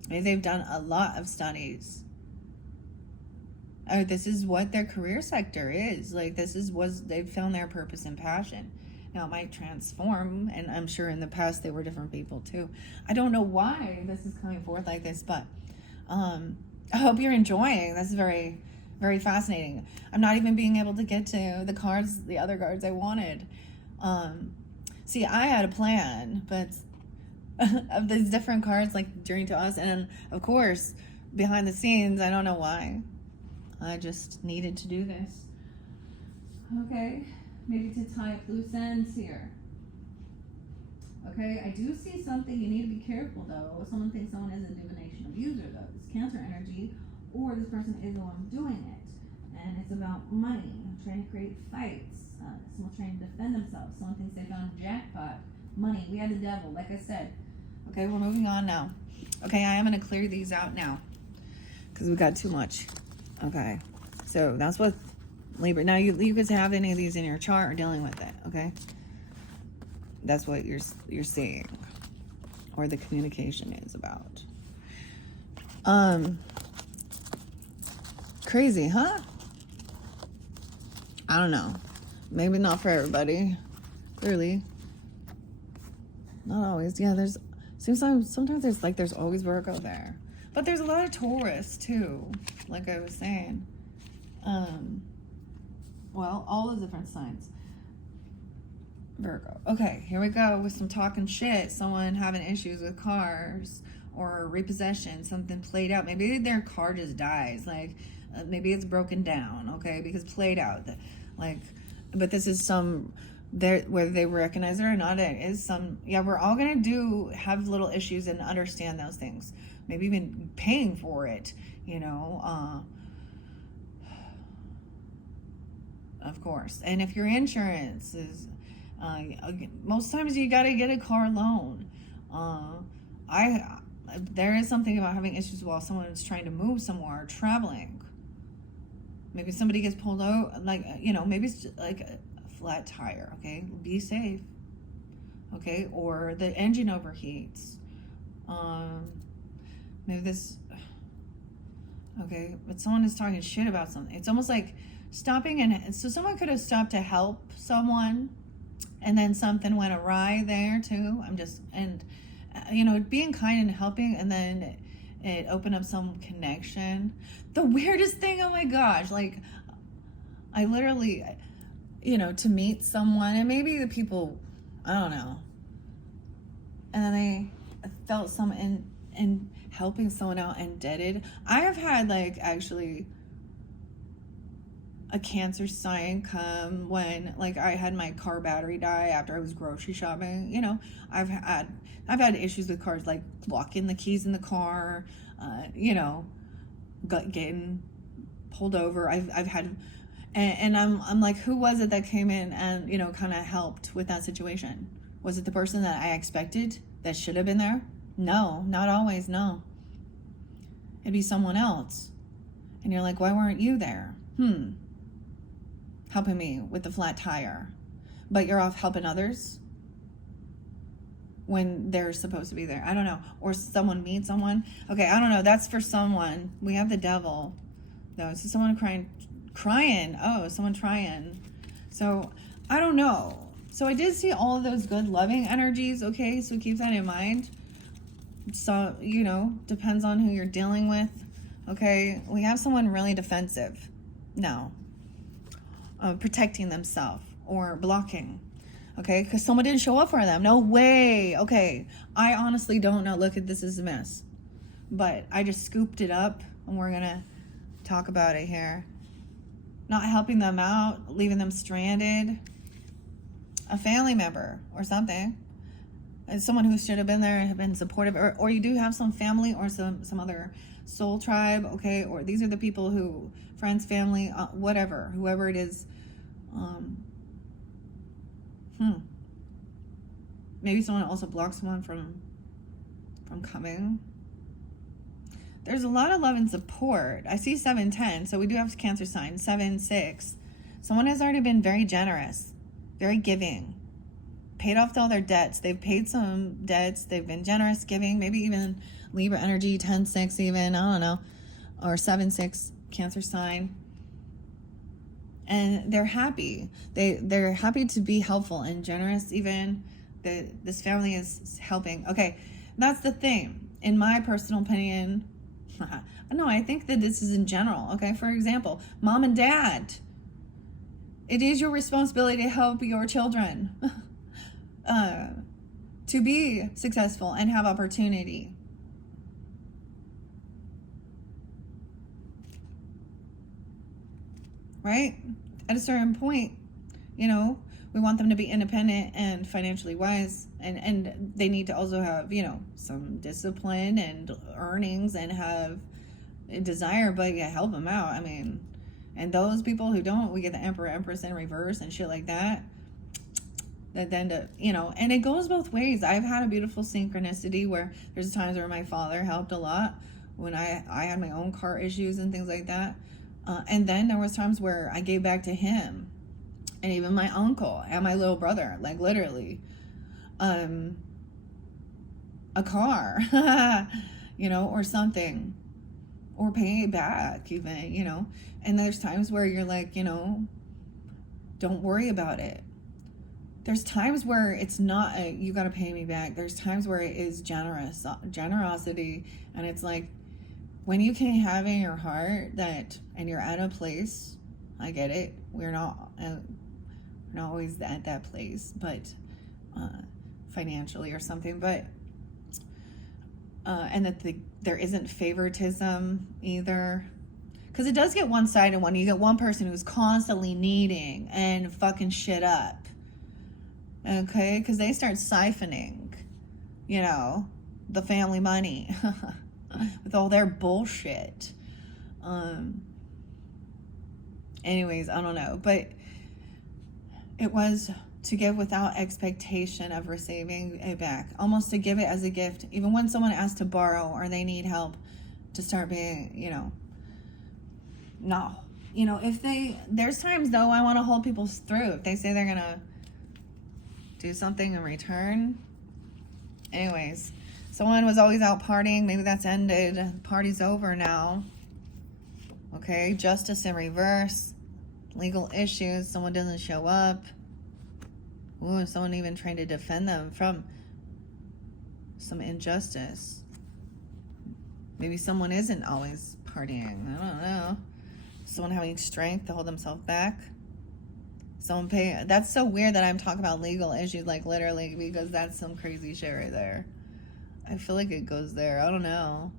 Maybe they've done a lot of studies. This is what their career sector is. Like, they've found their purpose and passion. Now, it might transform, and I'm sure in the past they were different people too. I don't know why this is coming forth like this, but I hope you're enjoying. This is very, very fascinating. I'm not even being able to get to the other cards I wanted. See, I had a plan, but of these different cards, like during to us, and then, of course, behind the scenes, I don't know why. I just needed to do this. Okay, maybe to tie up loose ends here. Okay, I do see something. You need to be careful, though. Someone thinks someone is a divination abuser, though. It's Cancer energy, or this person is the one doing it. And it's about money, trying to create fights. Someone trying to defend themselves. Someone thinks they found jackpot. Money. We had the devil, like I said. Okay, we're moving on now. Okay, I am going to clear these out now, because we got too much. Okay, so that's what Libra. Now, you could have any of these in your chart or dealing with it, okay? That's what you're seeing, or the communication is about. Crazy, huh? I don't know. Maybe not for everybody. Clearly. Not always. Yeah, sometimes there's always Virgo there. But there's a lot of Taurus too, like I was saying. Well, all the different signs. Virgo. Okay, here we go with some talking shit. Someone having issues with cars or repossession, something played out. Maybe their car just dies. Like, maybe it's broken down, okay, because played out. Like, but this is whether they recognize it or not, it is we're all going to have little issues and understand those things. Maybe even paying for it, of course. And if your insurance is, most times you got to get a car loan. There is something about having issues while someone is trying to move somewhere or traveling. Maybe somebody gets pulled out, maybe it's like a flat tire, okay? Be safe, okay? Or the engine overheats. Maybe this, okay, but someone is talking shit about something. It's almost like stopping, so someone could have stopped to help someone, and then something went awry there too. Being kind and helping, and then it opened up some connection. The weirdest thing, oh my gosh, like, I literally, to meet someone, and maybe the people, I don't know, and then I felt some in helping someone out indebted. I have had, actually a Cancer sign come when, I had my car battery die after I was grocery shopping. I've had issues with cars, like locking the keys in the car, getting pulled over. I've had, and I'm like, who was it that came in and, kind of helped with that situation? Was it the person that I expected that should have been there? No, not always, no. It'd be someone else. And you're like, why weren't you there? Helping me with the flat tire. But you're off helping others when they're supposed to be there. I don't know. Or someone meets someone. Okay, I don't know. That's for someone. We have the devil. No, it's someone crying. Oh, someone trying. So, I don't know. So I did see all of those good loving energies, okay? So keep that in mind. So, depends on who you're dealing with. Okay, we have someone really defensive. No. Protecting themselves or blocking. Okay, because someone didn't show up for them. No way. Okay, I honestly don't know. Look, this is a mess. But I just scooped it up, and we're going to talk about it here. Not helping them out, leaving them stranded. A family member or something. And someone who should have been there and have been supportive. Or you do have some family or some other soul tribe, okay? Or these are the people who, friends, family, whatever, whoever it is. Maybe someone also blocks someone from coming. There's a lot of love and support. I see 7-10, so we do have Cancer sign. 7-6. Someone has already been very generous, very giving, paid off all their debts. They've paid some debts. They've been generous, giving, maybe even Libra energy, 10-6 even, I don't know, or 7-6 Cancer sign. And they're happy. They're happy to be helpful and generous even. This family is helping. Okay, that's the thing. In my personal opinion, no, I think that this is in general. Okay, for example, mom and dad. It is your responsibility to help your children to be successful and have opportunity. Right? At a certain point, we want them to be independent and financially wise, and they need to also have, some discipline and earnings and have a desire, but help them out. I mean, and those people who don't, we get the Emperor, Empress in reverse and shit like that. That then, and it goes both ways. I've had a beautiful synchronicity where there's times where my father helped a lot when I had my own car issues and things like that. And then there was times where I gave back to him and even my uncle and my little brother, literally. a car, or something, or pay it back even. And there's times where you're like, don't worry about it. There's times where it's not you got to pay me back. There's times where it is generosity, and it's like when you can have in your heart that, and you're at a place. I get it. We're not always at that place, but financially or something. But and that there isn't favoritism either. Because it does get one-sided when you get one person who's constantly needing and fucking shit up. Okay? Because they start siphoning, the family money with all their bullshit. Anyways, I don't know. But it was to give without expectation of receiving it back. Almost to give it as a gift. Even when someone asks to borrow or they need help, to start being, no. There's times though I want to hold people through. If they say they're gonna do something in return. Anyways, someone was always out partying. Maybe that's ended. Party's over now. Okay, justice in reverse. Legal issues. Someone doesn't show up. Ooh, someone even trying to defend them from some injustice. Maybe someone isn't always partying. I don't know. Someone having strength to hold themselves back. Someone pay. That's so weird that I'm talking about legal issues, like literally, because that's some crazy shit right there. I feel like it goes there. I don't know.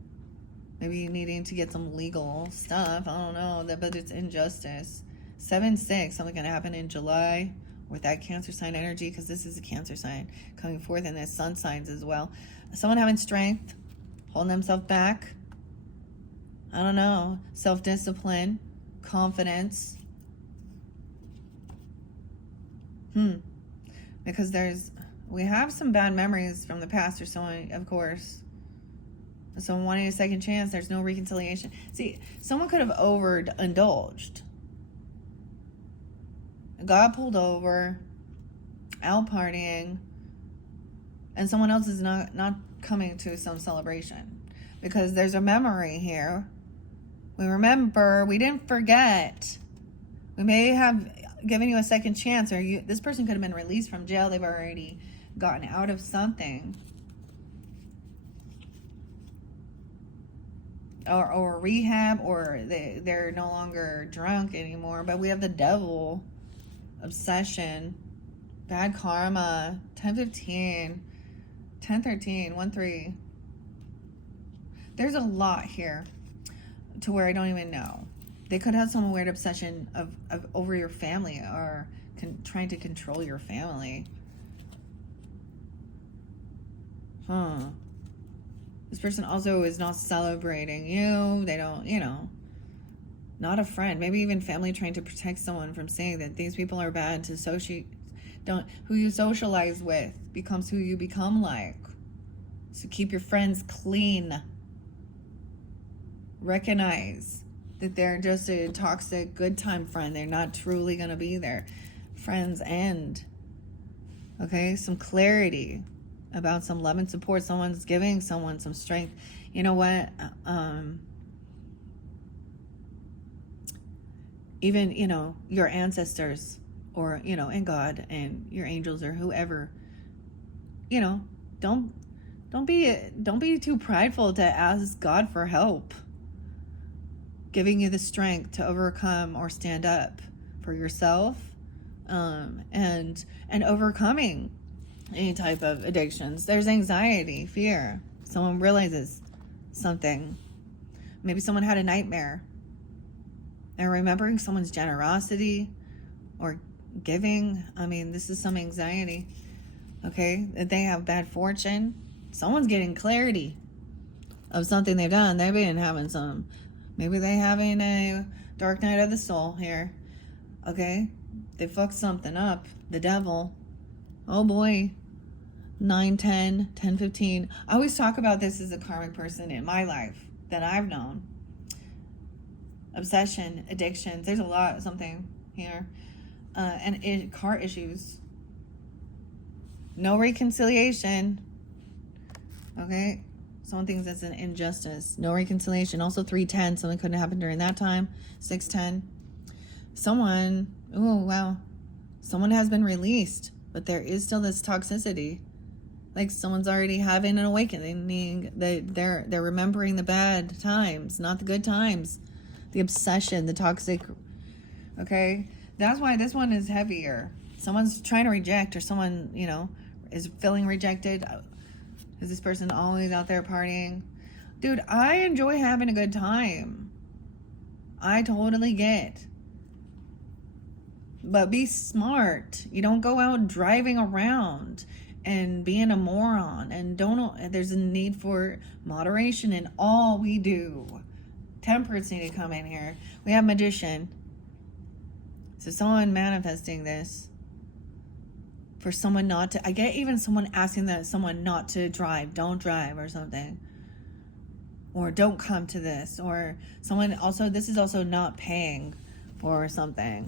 Maybe needing to get some legal stuff. I don't know. But it's injustice. 7-6. Something going to happen in July with that Cancer sign energy, because this is a Cancer sign coming forth in the sun signs as well. Someone having strength, holding themselves back. I don't know. Self-discipline, confidence. Because we have some bad memories from the past, or someone, of course. Someone wanting a second chance, there's no reconciliation. See, someone could have overindulged. Got pulled over, out partying, and someone else is not coming to some celebration. Because there's a memory here. We remember, we didn't forget. We may have given you a second chance, or this person could have been released from jail. They've already gotten out of something. Or rehab, or they're no longer drunk anymore. But we have the devil, obsession, bad karma, 10-15, 10-13, 1-3. There's a lot here to where I don't even know. They could have some weird obsession of over your family, or trying to control your family. This person also is not celebrating you. They don't, not a friend. Maybe even family trying to protect someone from saying that these people are bad to associate. Who you socialize with becomes who you become like. So keep your friends clean. Recognize that they're just a toxic good time friend. They're not truly going to be there. Friends end. Okay? Some clarity about some love and support. Someone's giving someone some strength. You know what? Even, your ancestors, or, and God and your angels, or whoever, don't be too prideful to ask God for help. Giving you the strength to overcome or stand up for yourself, and overcoming any type of addictions. There's anxiety, fear. Someone realizes something. Maybe someone had a nightmare. And remembering someone's generosity or giving. I mean, this is some anxiety. Okay? That they have bad fortune. Someone's getting clarity of something they've done. They've been having some. Maybe they having a dark night of the soul here. Okay? They fucked something up. The devil. Oh boy. 9-10, 10-15. I always talk about this as a karmic person in my life that I've known. Obsession, addictions. There's a lot, something here. And car issues. No reconciliation. Okay? Someone thinks that's an injustice. No reconciliation. Also 310. Something couldn't happen during that time. 610. Someone, oh wow. Someone has been released, but there is still this toxicity. Like someone's already having an awakening. They're remembering the bad times, not the good times. The obsession, the toxic. Okay? That's why this one is heavier. Someone's trying to reject, or someone, is feeling rejected. Is this person always out there partying? Dude, I enjoy having a good time. I totally get. But be smart. You don't go out driving around and being a moron. And there's a need for moderation in all we do. Temperance need to come in here. We have magician. So someone manifesting this. For someone not to, I get even someone asking that someone not to drive, don't drive or something. Or don't come to this. Or someone also, this is also not paying for something.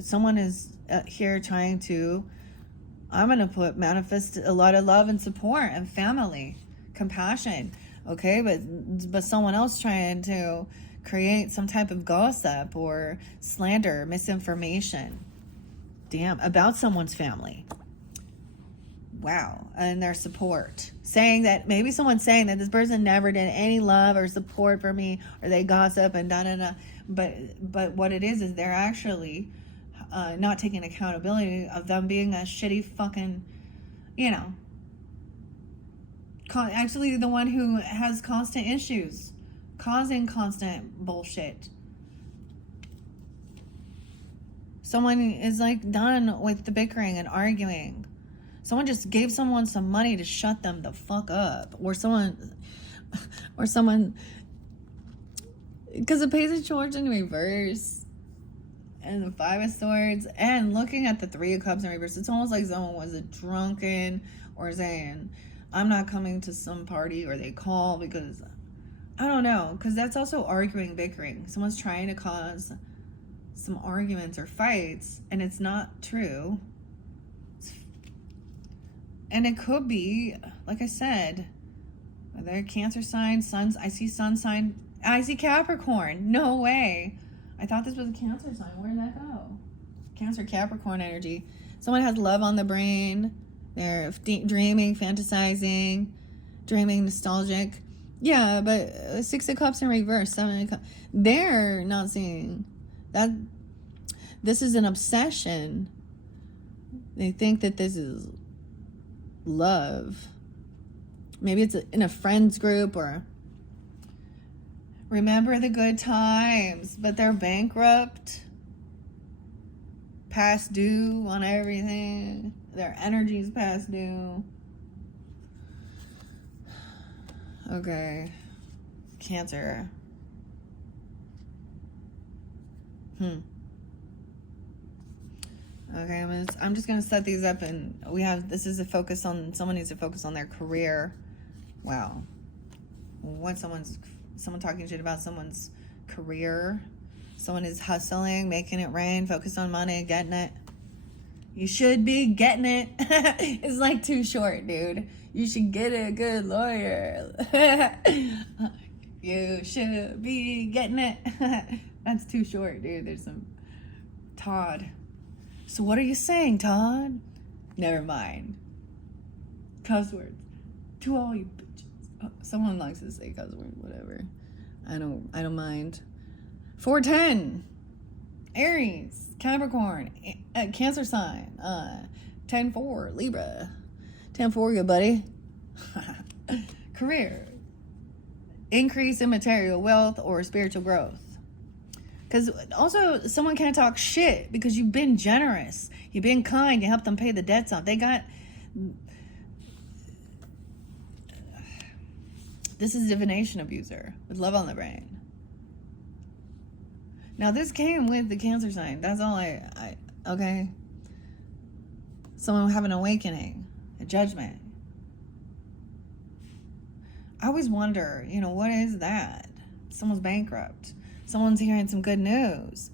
Someone is here trying to, I'm going to manifest a lot of love and support and family, compassion. Okay, but someone else trying to create some type of gossip or slander, misinformation. Damn, about someone's family. Wow. And their support. Saying that, maybe someone's saying that this person never did any love or support for me, or they gossip and da-da-da. But what it is they're actually not taking accountability of them being a shitty fucking, actually the one who has constant issues, causing constant bullshit. Someone is like done with the bickering and arguing. Someone just gave someone some money to shut them the fuck up. Or someone, because the Page of Swords in reverse and the Five of Swords and looking at the Three of Cups in reverse, it's almost like someone was a drunken or saying, I'm not coming to some party, or they call because, I don't know, because that's also arguing, bickering. Someone's trying to cause some arguments or fights, and it's not true. And it could be, like I said, they're Cancer sign, suns. I see sun sign. I see Capricorn. No way. I thought this was a Cancer sign. Where did that go? Cancer, Capricorn energy. Someone has love on the brain. They're dreaming, fantasizing, dreaming, nostalgic. Yeah, but Six of Cups in reverse, Seven of Cups. They're not seeing that this is an obsession. They think that this is love. Maybe it's in a friends group, or remember the good times, but they're bankrupt, past due on everything. Their energy's past due. Okay. Cancer. Okay, I'm just gonna set these up, and this is a focus on, someone needs to focus on their career. Wow. Someone talking shit about someone's career. Someone is hustling, making it rain, focused on money, getting it. You should be getting it. It's like too short, dude. You should get a good lawyer. You should be getting it. That's too short, dude. There's some Todd. So what are you saying, Todd? Never mind. Cuss words. To all you bitches. Someone likes to say cuss words, whatever. I don't mind. 410. Aries, Capricorn, Cancer sign. 10-4, Libra. 10-4, good buddy. Career. Increase in material wealth or spiritual growth. Because also, someone can't talk shit because you've been generous. You've been kind. You helped them pay the debts off. This is divination abuser with love on the brain. Now, this came with the Cancer sign. That's all okay. Someone will have an awakening, a judgment. I always wonder, what is that? Someone's bankrupt. Someone's hearing some good news.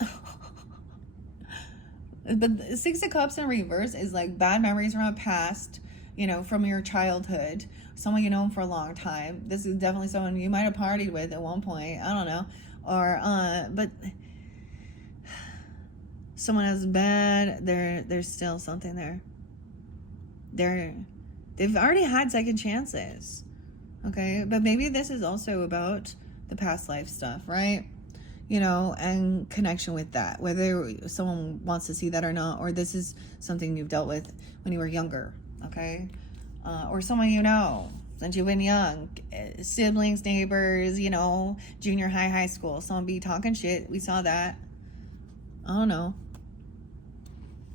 But the Six of Cups in reverse is like bad memories from a past, from your childhood, someone you know for a long time. This is definitely someone you might have partied with at one point. I don't know. Or, but someone as bad, there's still something there. They've already had second chances. Okay, but maybe this is also about the past life stuff, right? And connection with that, whether someone wants to see that or not, or this is something you've dealt with when you were younger, okay? Or someone since you've been young, siblings, neighbors, junior high school, someone be talking shit. We saw that. I don't know.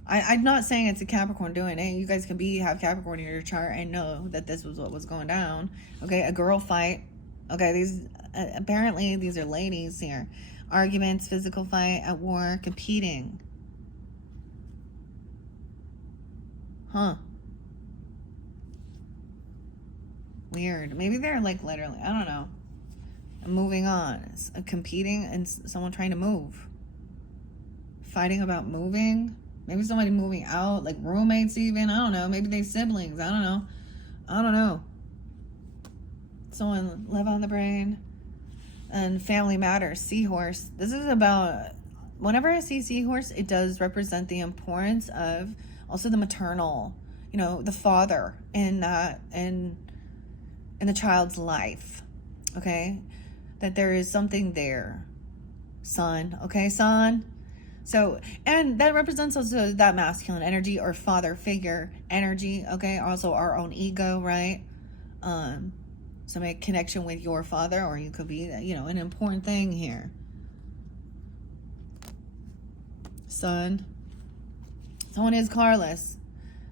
I'm not saying it's a Capricorn doing it. You guys can have Capricorn in your chart and know that this was what was going down. Okay, a girl fight. Okay, apparently these are ladies here. Arguments, physical fight, at war, competing. Huh. Weird. Maybe they're like literally, I don't know. Moving on. Competing and someone trying to move. Fighting about moving. Maybe somebody moving out, like roommates even. I don't know. Maybe they siblings. I don't know. Someone live on the brain. And family matters. Seahorse. This is about, whenever I see seahorse, it does represent the importance of also the maternal, the father in the child's life. Okay? That there is something there. Son. Okay, son? So, and that represents also that masculine energy or father figure energy, okay? Also our own ego, right? So make connection with your father, or you could be, an important thing here. Son. Someone is carless,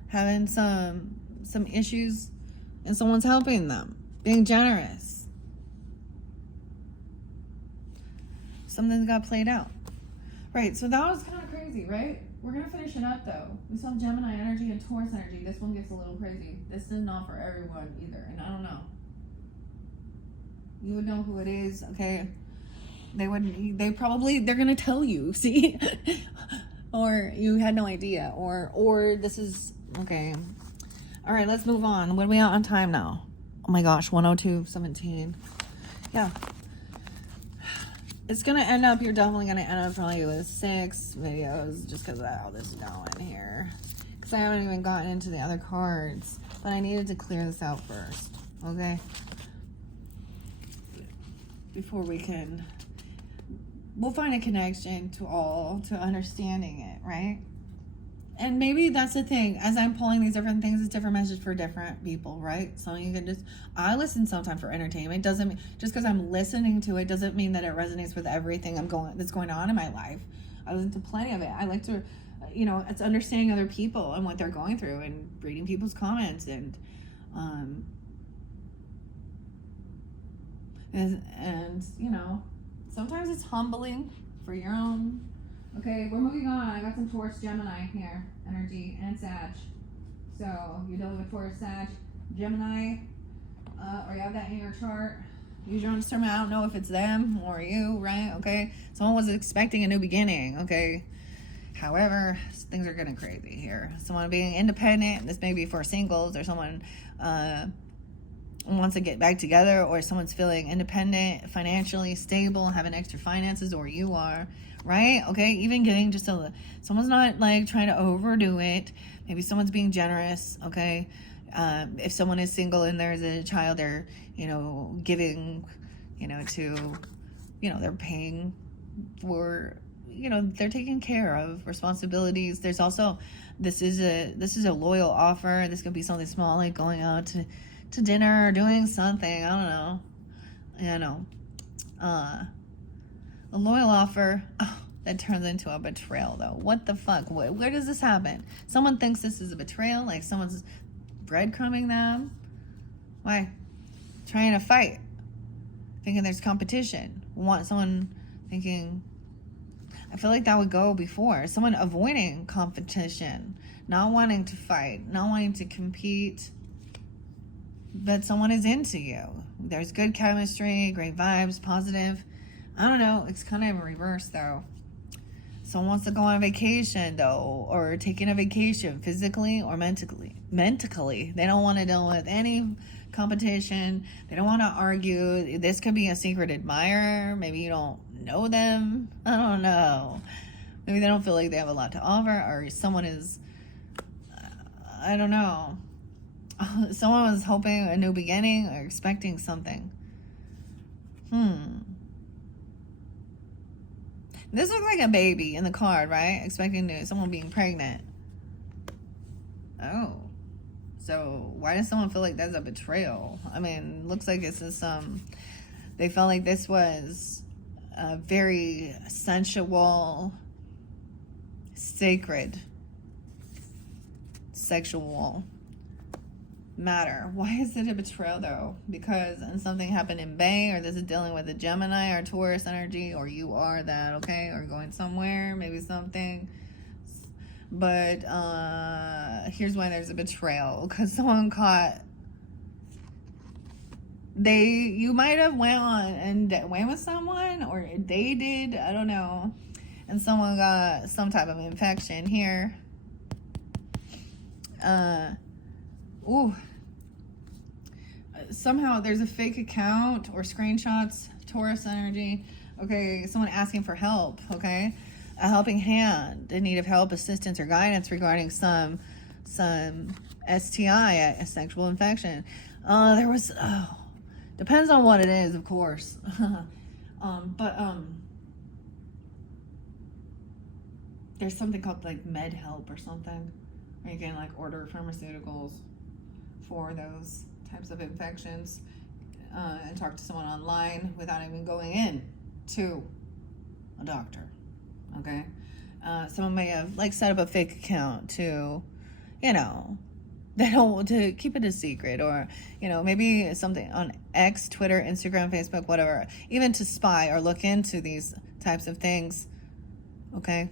having some issues, and someone's helping them, being generous. Something got played out. Right, so that was kind of crazy, right? We're going to finish it up, though. We saw Gemini energy and Taurus energy. This one gets a little crazy. This is not for everyone either, and I don't know. You would know who it is, okay? They're going to tell you, see? Or you had no idea, or this is, okay. All right, let's move on. What are we on time now? Oh my gosh, 102:17. Yeah. It's going to end up, you're definitely going to end up probably with 6 videos just because of how this is going here. Because I haven't even gotten into the other cards. But I needed to clear this out first. Okay? Before we'll find a connection to understanding it, right? And maybe that's the thing. As I'm pulling these different things, it's different message for different people, right? So you can I listen sometimes for entertainment. Doesn't mean, just because I'm listening to it doesn't mean that it resonates with everything that's going on in my life. I listen to plenty of it. I like to, it's understanding other people and what they're going through and reading people's comments and sometimes it's humbling for your own. Okay, we're moving on. I got some Taurus Gemini here, energy, and Sag. So you're dealing with Taurus, Sag, Gemini, or you have that in your chart. Use your own discernment. I don't know if it's them or you, right? Okay, someone was expecting a new beginning. Okay, however, things are getting crazy here. Someone being independent. This may be for singles, or someone wants to get back together, or someone's feeling independent, financially stable, having extra finances, or you are. Right? Okay, even getting someone's not like trying to overdo it. Maybe someone's being generous. Okay, if someone is single and there's a child, they're giving to they're paying for they're taking care of responsibilities. There's also this is a loyal offer. This could be something small, like going out to dinner or doing something. I don't know. A loyal offer, that turns into a betrayal, though. What the fuck? Where does this happen? Someone thinks this is a betrayal, like someone's breadcrumbing them. Why? Trying to fight. Thinking there's competition. Want someone thinking... I feel like that would go before. Someone avoiding competition. Not wanting to fight. Not wanting to compete. But someone is into you. There's good chemistry, great vibes, positive... I don't know. It's kind of in reverse, though. Someone wants to go on vacation though, or taking a vacation physically or mentally. They don't want to deal with any competition. They don't want to argue. This could be a secret admirer. Maybe you don't know them. I don't know. Maybe they don't feel like they have a lot to offer, or someone is, I don't know. Someone was hoping a new beginning or expecting something. This looks like a baby in the card, right? Expecting someone being pregnant. Oh. So why does someone feel like that's a betrayal? I mean, looks like it's just they felt like this was a very sensual, sacred, sexual matter. Why is it a betrayal though? Because something happened in Bay, or this is dealing with a Gemini or Taurus energy, or you are that, okay, or going somewhere, maybe something. But here's why there's a betrayal, because someone caught, you might have went with someone, or they did, I don't know, and someone got some type of infection here. Somehow there's a fake account or screenshots, Taurus energy. Okay, someone asking for help, okay? A helping hand in need of help, assistance, or guidance regarding some STI, a sexual infection. Depends on what it is, of course. There's something called like med help or something, where you can like order pharmaceuticals for those types of infections, and talk to someone online without even going in to a doctor. Okay, someone may have like set up a fake account to, they don't want to keep it a secret, or maybe something on X, Twitter, Instagram, Facebook, whatever, even to spy or look into these types of things. Okay,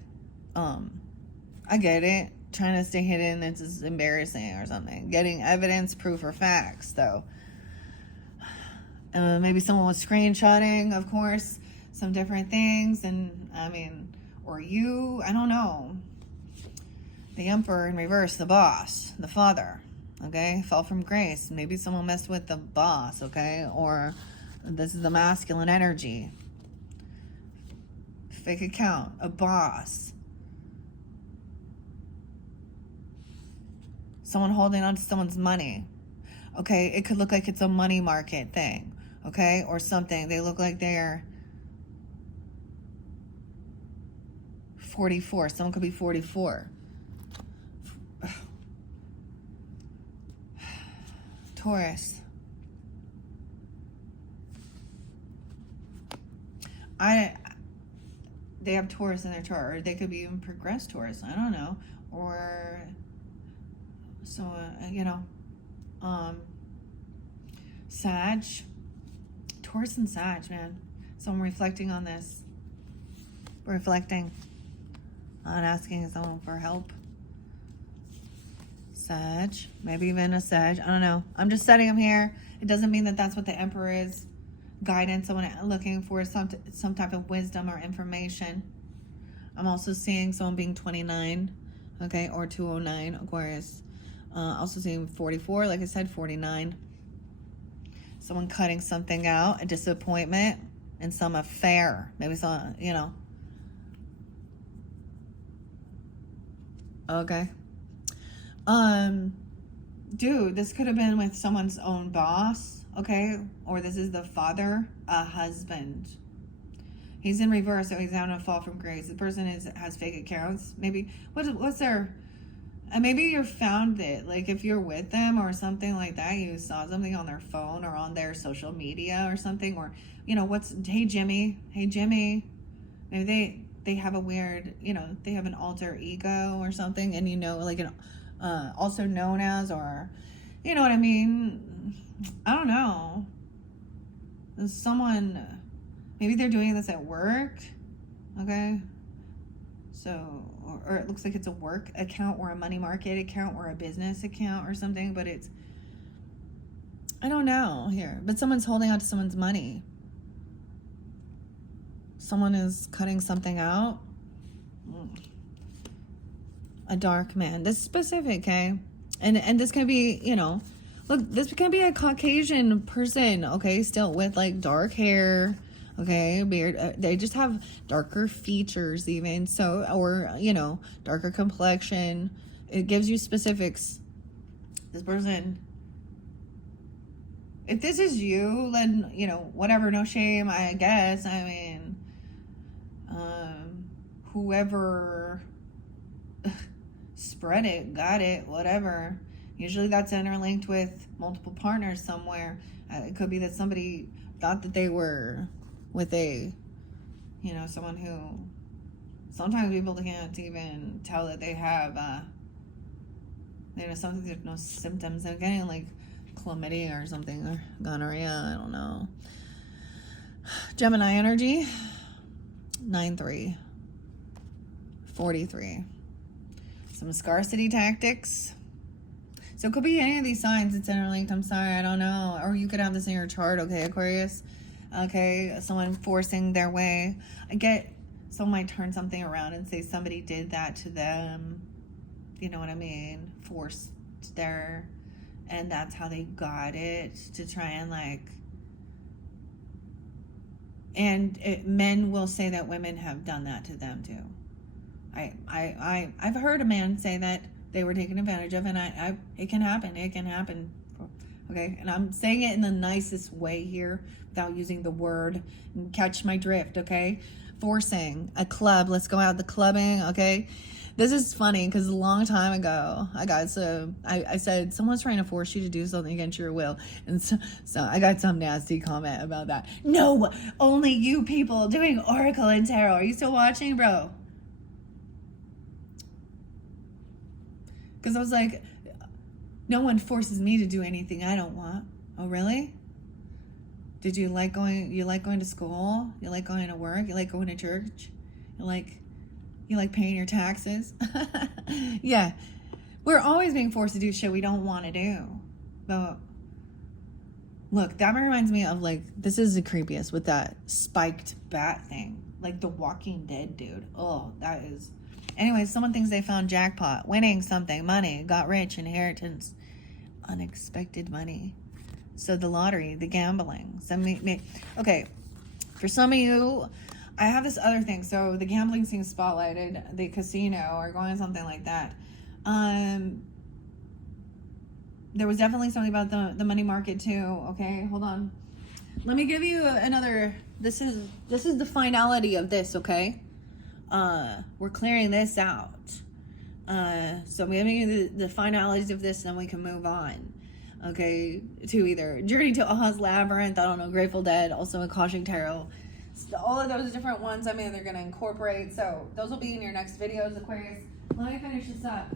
I get it. Trying to stay hidden, it's just embarrassing or something. Getting evidence, proof, or facts, though. Maybe someone was screenshotting, of course, some different things, and I don't know. The Emperor in reverse, the boss, the father, okay, fell from grace. Maybe someone messed with the boss, okay, or this is the masculine energy. Fake account, a boss. Someone holding on to someone's money. Okay, it could look like it's a money market thing, okay, or something. They look like they're 44. Someone could be 44. Taurus. They have Taurus in their chart, or they could be even progressed Taurus. I don't know, or. So, Sag, Taurus and Sag, man. So I'm reflecting on this. Reflecting on asking someone for help. Sag, maybe even a Sag. I don't know. I'm just setting them here. It doesn't mean that that's what the Emperor is. Guidance, someone looking for some type of wisdom or information. I'm also seeing someone being 29, okay, or 209, Aquarius. Also seeing 44, like I said, 49. Someone cutting something out, a disappointment in some affair. Maybe some, Okay. Dude, this could have been with someone's own boss, okay? Or this is the father, a husband. He's in reverse, so he's down to fall from grace. The person has fake accounts. Maybe, what's their... And maybe you found it, like if you're with them or something like that, you saw something on their phone or on their social media or something, or, hey Jimmy, maybe they have a weird, they have an alter ego or something, and like an, also known as, or, you know what I mean? I don't know. Someone, maybe they're doing this at work, okay? So, or it looks like it's a work account or a money market account or a business account or something, but it's, I don't know here, but someone's holding on to someone's money. Someone is cutting something out. A dark man. This is specific, okay? And this can be, you know, look, this can be a Caucasian person, okay? Still with like dark hair, okay? Beard. They just have darker features even. So, or, you know, darker complexion. It gives you specifics. This person, if this is you, then, you know, whatever, no shame, I guess. I mean, whoever spread it, got it, whatever. Usually that's interlinked with multiple partners somewhere. It could be that somebody thought that they were with a, you know, someone who, sometimes people can't even tell that they have, you know, something, there's no symptoms. They're getting like chlamydia or something, or gonorrhea, I don't know. Gemini energy, 9-3, 43. Some scarcity tactics. So it could be any of these signs. It's interlinked. I'm sorry, I don't know. Or you could have this in your chart, okay, Aquarius? Okay, someone forcing their way. I get someone might turn something around and say somebody did that to them. You know what I mean? Forced their, and that's how they got it, to try and like, and men will say that women have done that to them too. I've heard a man say that they were taken advantage of, and it can happen. It can happen. Okay, and I'm saying it in the nicest way here without using the word. Catch my drift, okay? Forcing a club. Let's go out the clubbing, okay? This is funny because a long time ago, I said someone's trying to force you to do something against your will, and so I got some nasty comment about that. No, only you people doing Oracle and Tarot. Are you still watching, bro? Because I was like, no one forces me to do anything I don't want. Oh, really? Did you like going to school? You like going to work? You like going to church? You like paying your taxes? Yeah. We're always being forced to do shit we don't want to do. But look, that reminds me of like, this is the creepiest with that spiked bat thing. Like the Walking Dead dude. Oh, that is... Anyway, someone thinks they found jackpot, winning something, money, got rich, inheritance, unexpected money. So the lottery, the gambling. Okay, for some of you, I have this other thing. So the gambling seems spotlighted, the casino, or going something like that. There was definitely something about the money market too. Okay, hold on. Let me give you another. This is the finality of this. Okay. We're clearing this out. So I'm giving you the finalities of this, and then we can move on. Okay, to either Journey to Oz, Labyrinth, I don't know, Grateful Dead, also Akashic Tarot. All of those different ones, I mean, they're going to incorporate. So those will be in your next videos, Aquarius. Let me finish this up.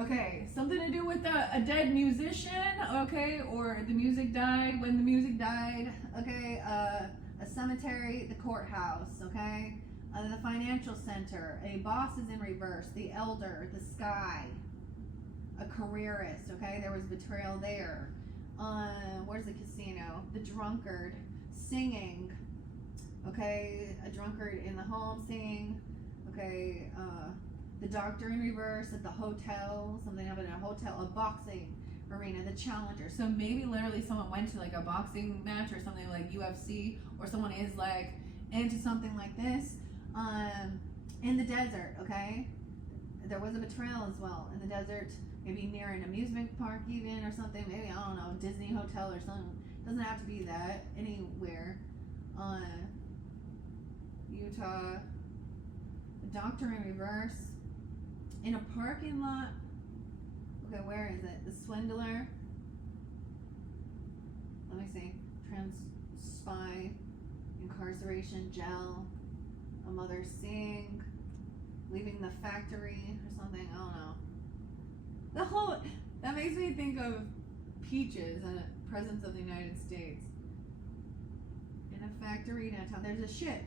Okay, something to do with a dead musician, okay, or the music died, when the music died, okay, a cemetery, the courthouse, okay, the financial center, a boss is in reverse, the elder, the sky, a careerist, okay, there was betrayal there. Where's the casino? The drunkard, singing, okay, a drunkard in the home singing, okay, the doctor in reverse at the hotel, something happened at a hotel, a boxing arena, the challenger. So maybe literally someone went to like a boxing match or something like UFC, or someone is like into something like this, in the desert, okay? There was a betrayal as well in the desert, maybe near an amusement park even, or something, maybe, I don't know, Disney hotel or something. Doesn't have to be that, anywhere. Utah, the doctor in reverse, in a parking lot. Okay, where is it? The swindler. Let me see. Spy, incarceration, jail, a mother seeing, leaving the factory or something. I don't know. That makes me think of Peaches and Presidents of the United States. In a factory downtown. There's a ship.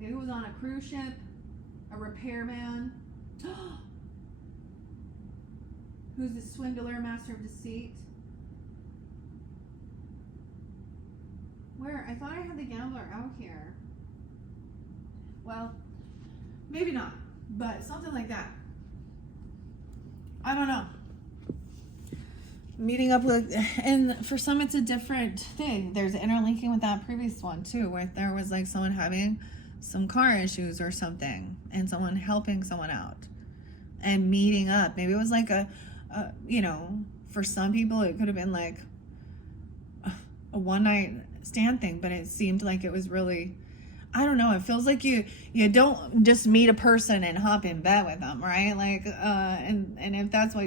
Maybe it was on a cruise ship. A repairman. Who's the swindler, master of deceit? Where? I thought I had the gambler out here. Well, maybe not, but something like that. I don't know. Meeting up with, and for some it's a different thing. There's interlinking with that previous one too, where there was like someone having some car issues or something, and someone helping someone out and meeting up. Maybe it was like a for some people it could have been like a one night stand thing, but it seemed like it was really, I don't know, it feels like you don't just meet a person and hop in bed with them, right? Like and if that's what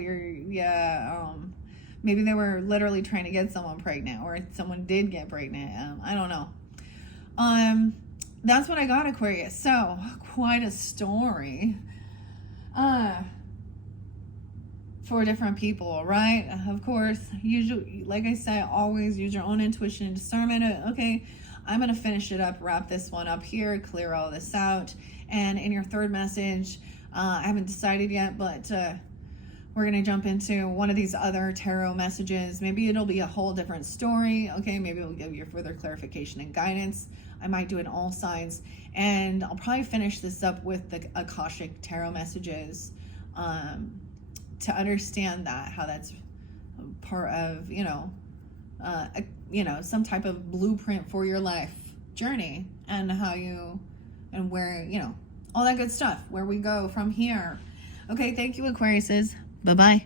maybe they were literally trying to get someone pregnant, or someone did get pregnant. I don't know. That's what I got, Aquarius. So quite a story for different people, right? Of course, usually, like I said, always use your own intuition and discernment. Okay, I'm going to finish it up, wrap this one up here, clear all this out. And in your third message, I haven't decided yet, but we're going to jump into one of these other tarot messages. Maybe it'll be a whole different story. Okay, maybe it'll give you further clarification and guidance. I might do it in all signs. And I'll probably finish this up with the Akashic tarot messages to understand that, how that's part of, some type of blueprint for your life journey, and how you, and where, all that good stuff, where we go from here. Okay, thank you, Aquariuses. Bye-bye.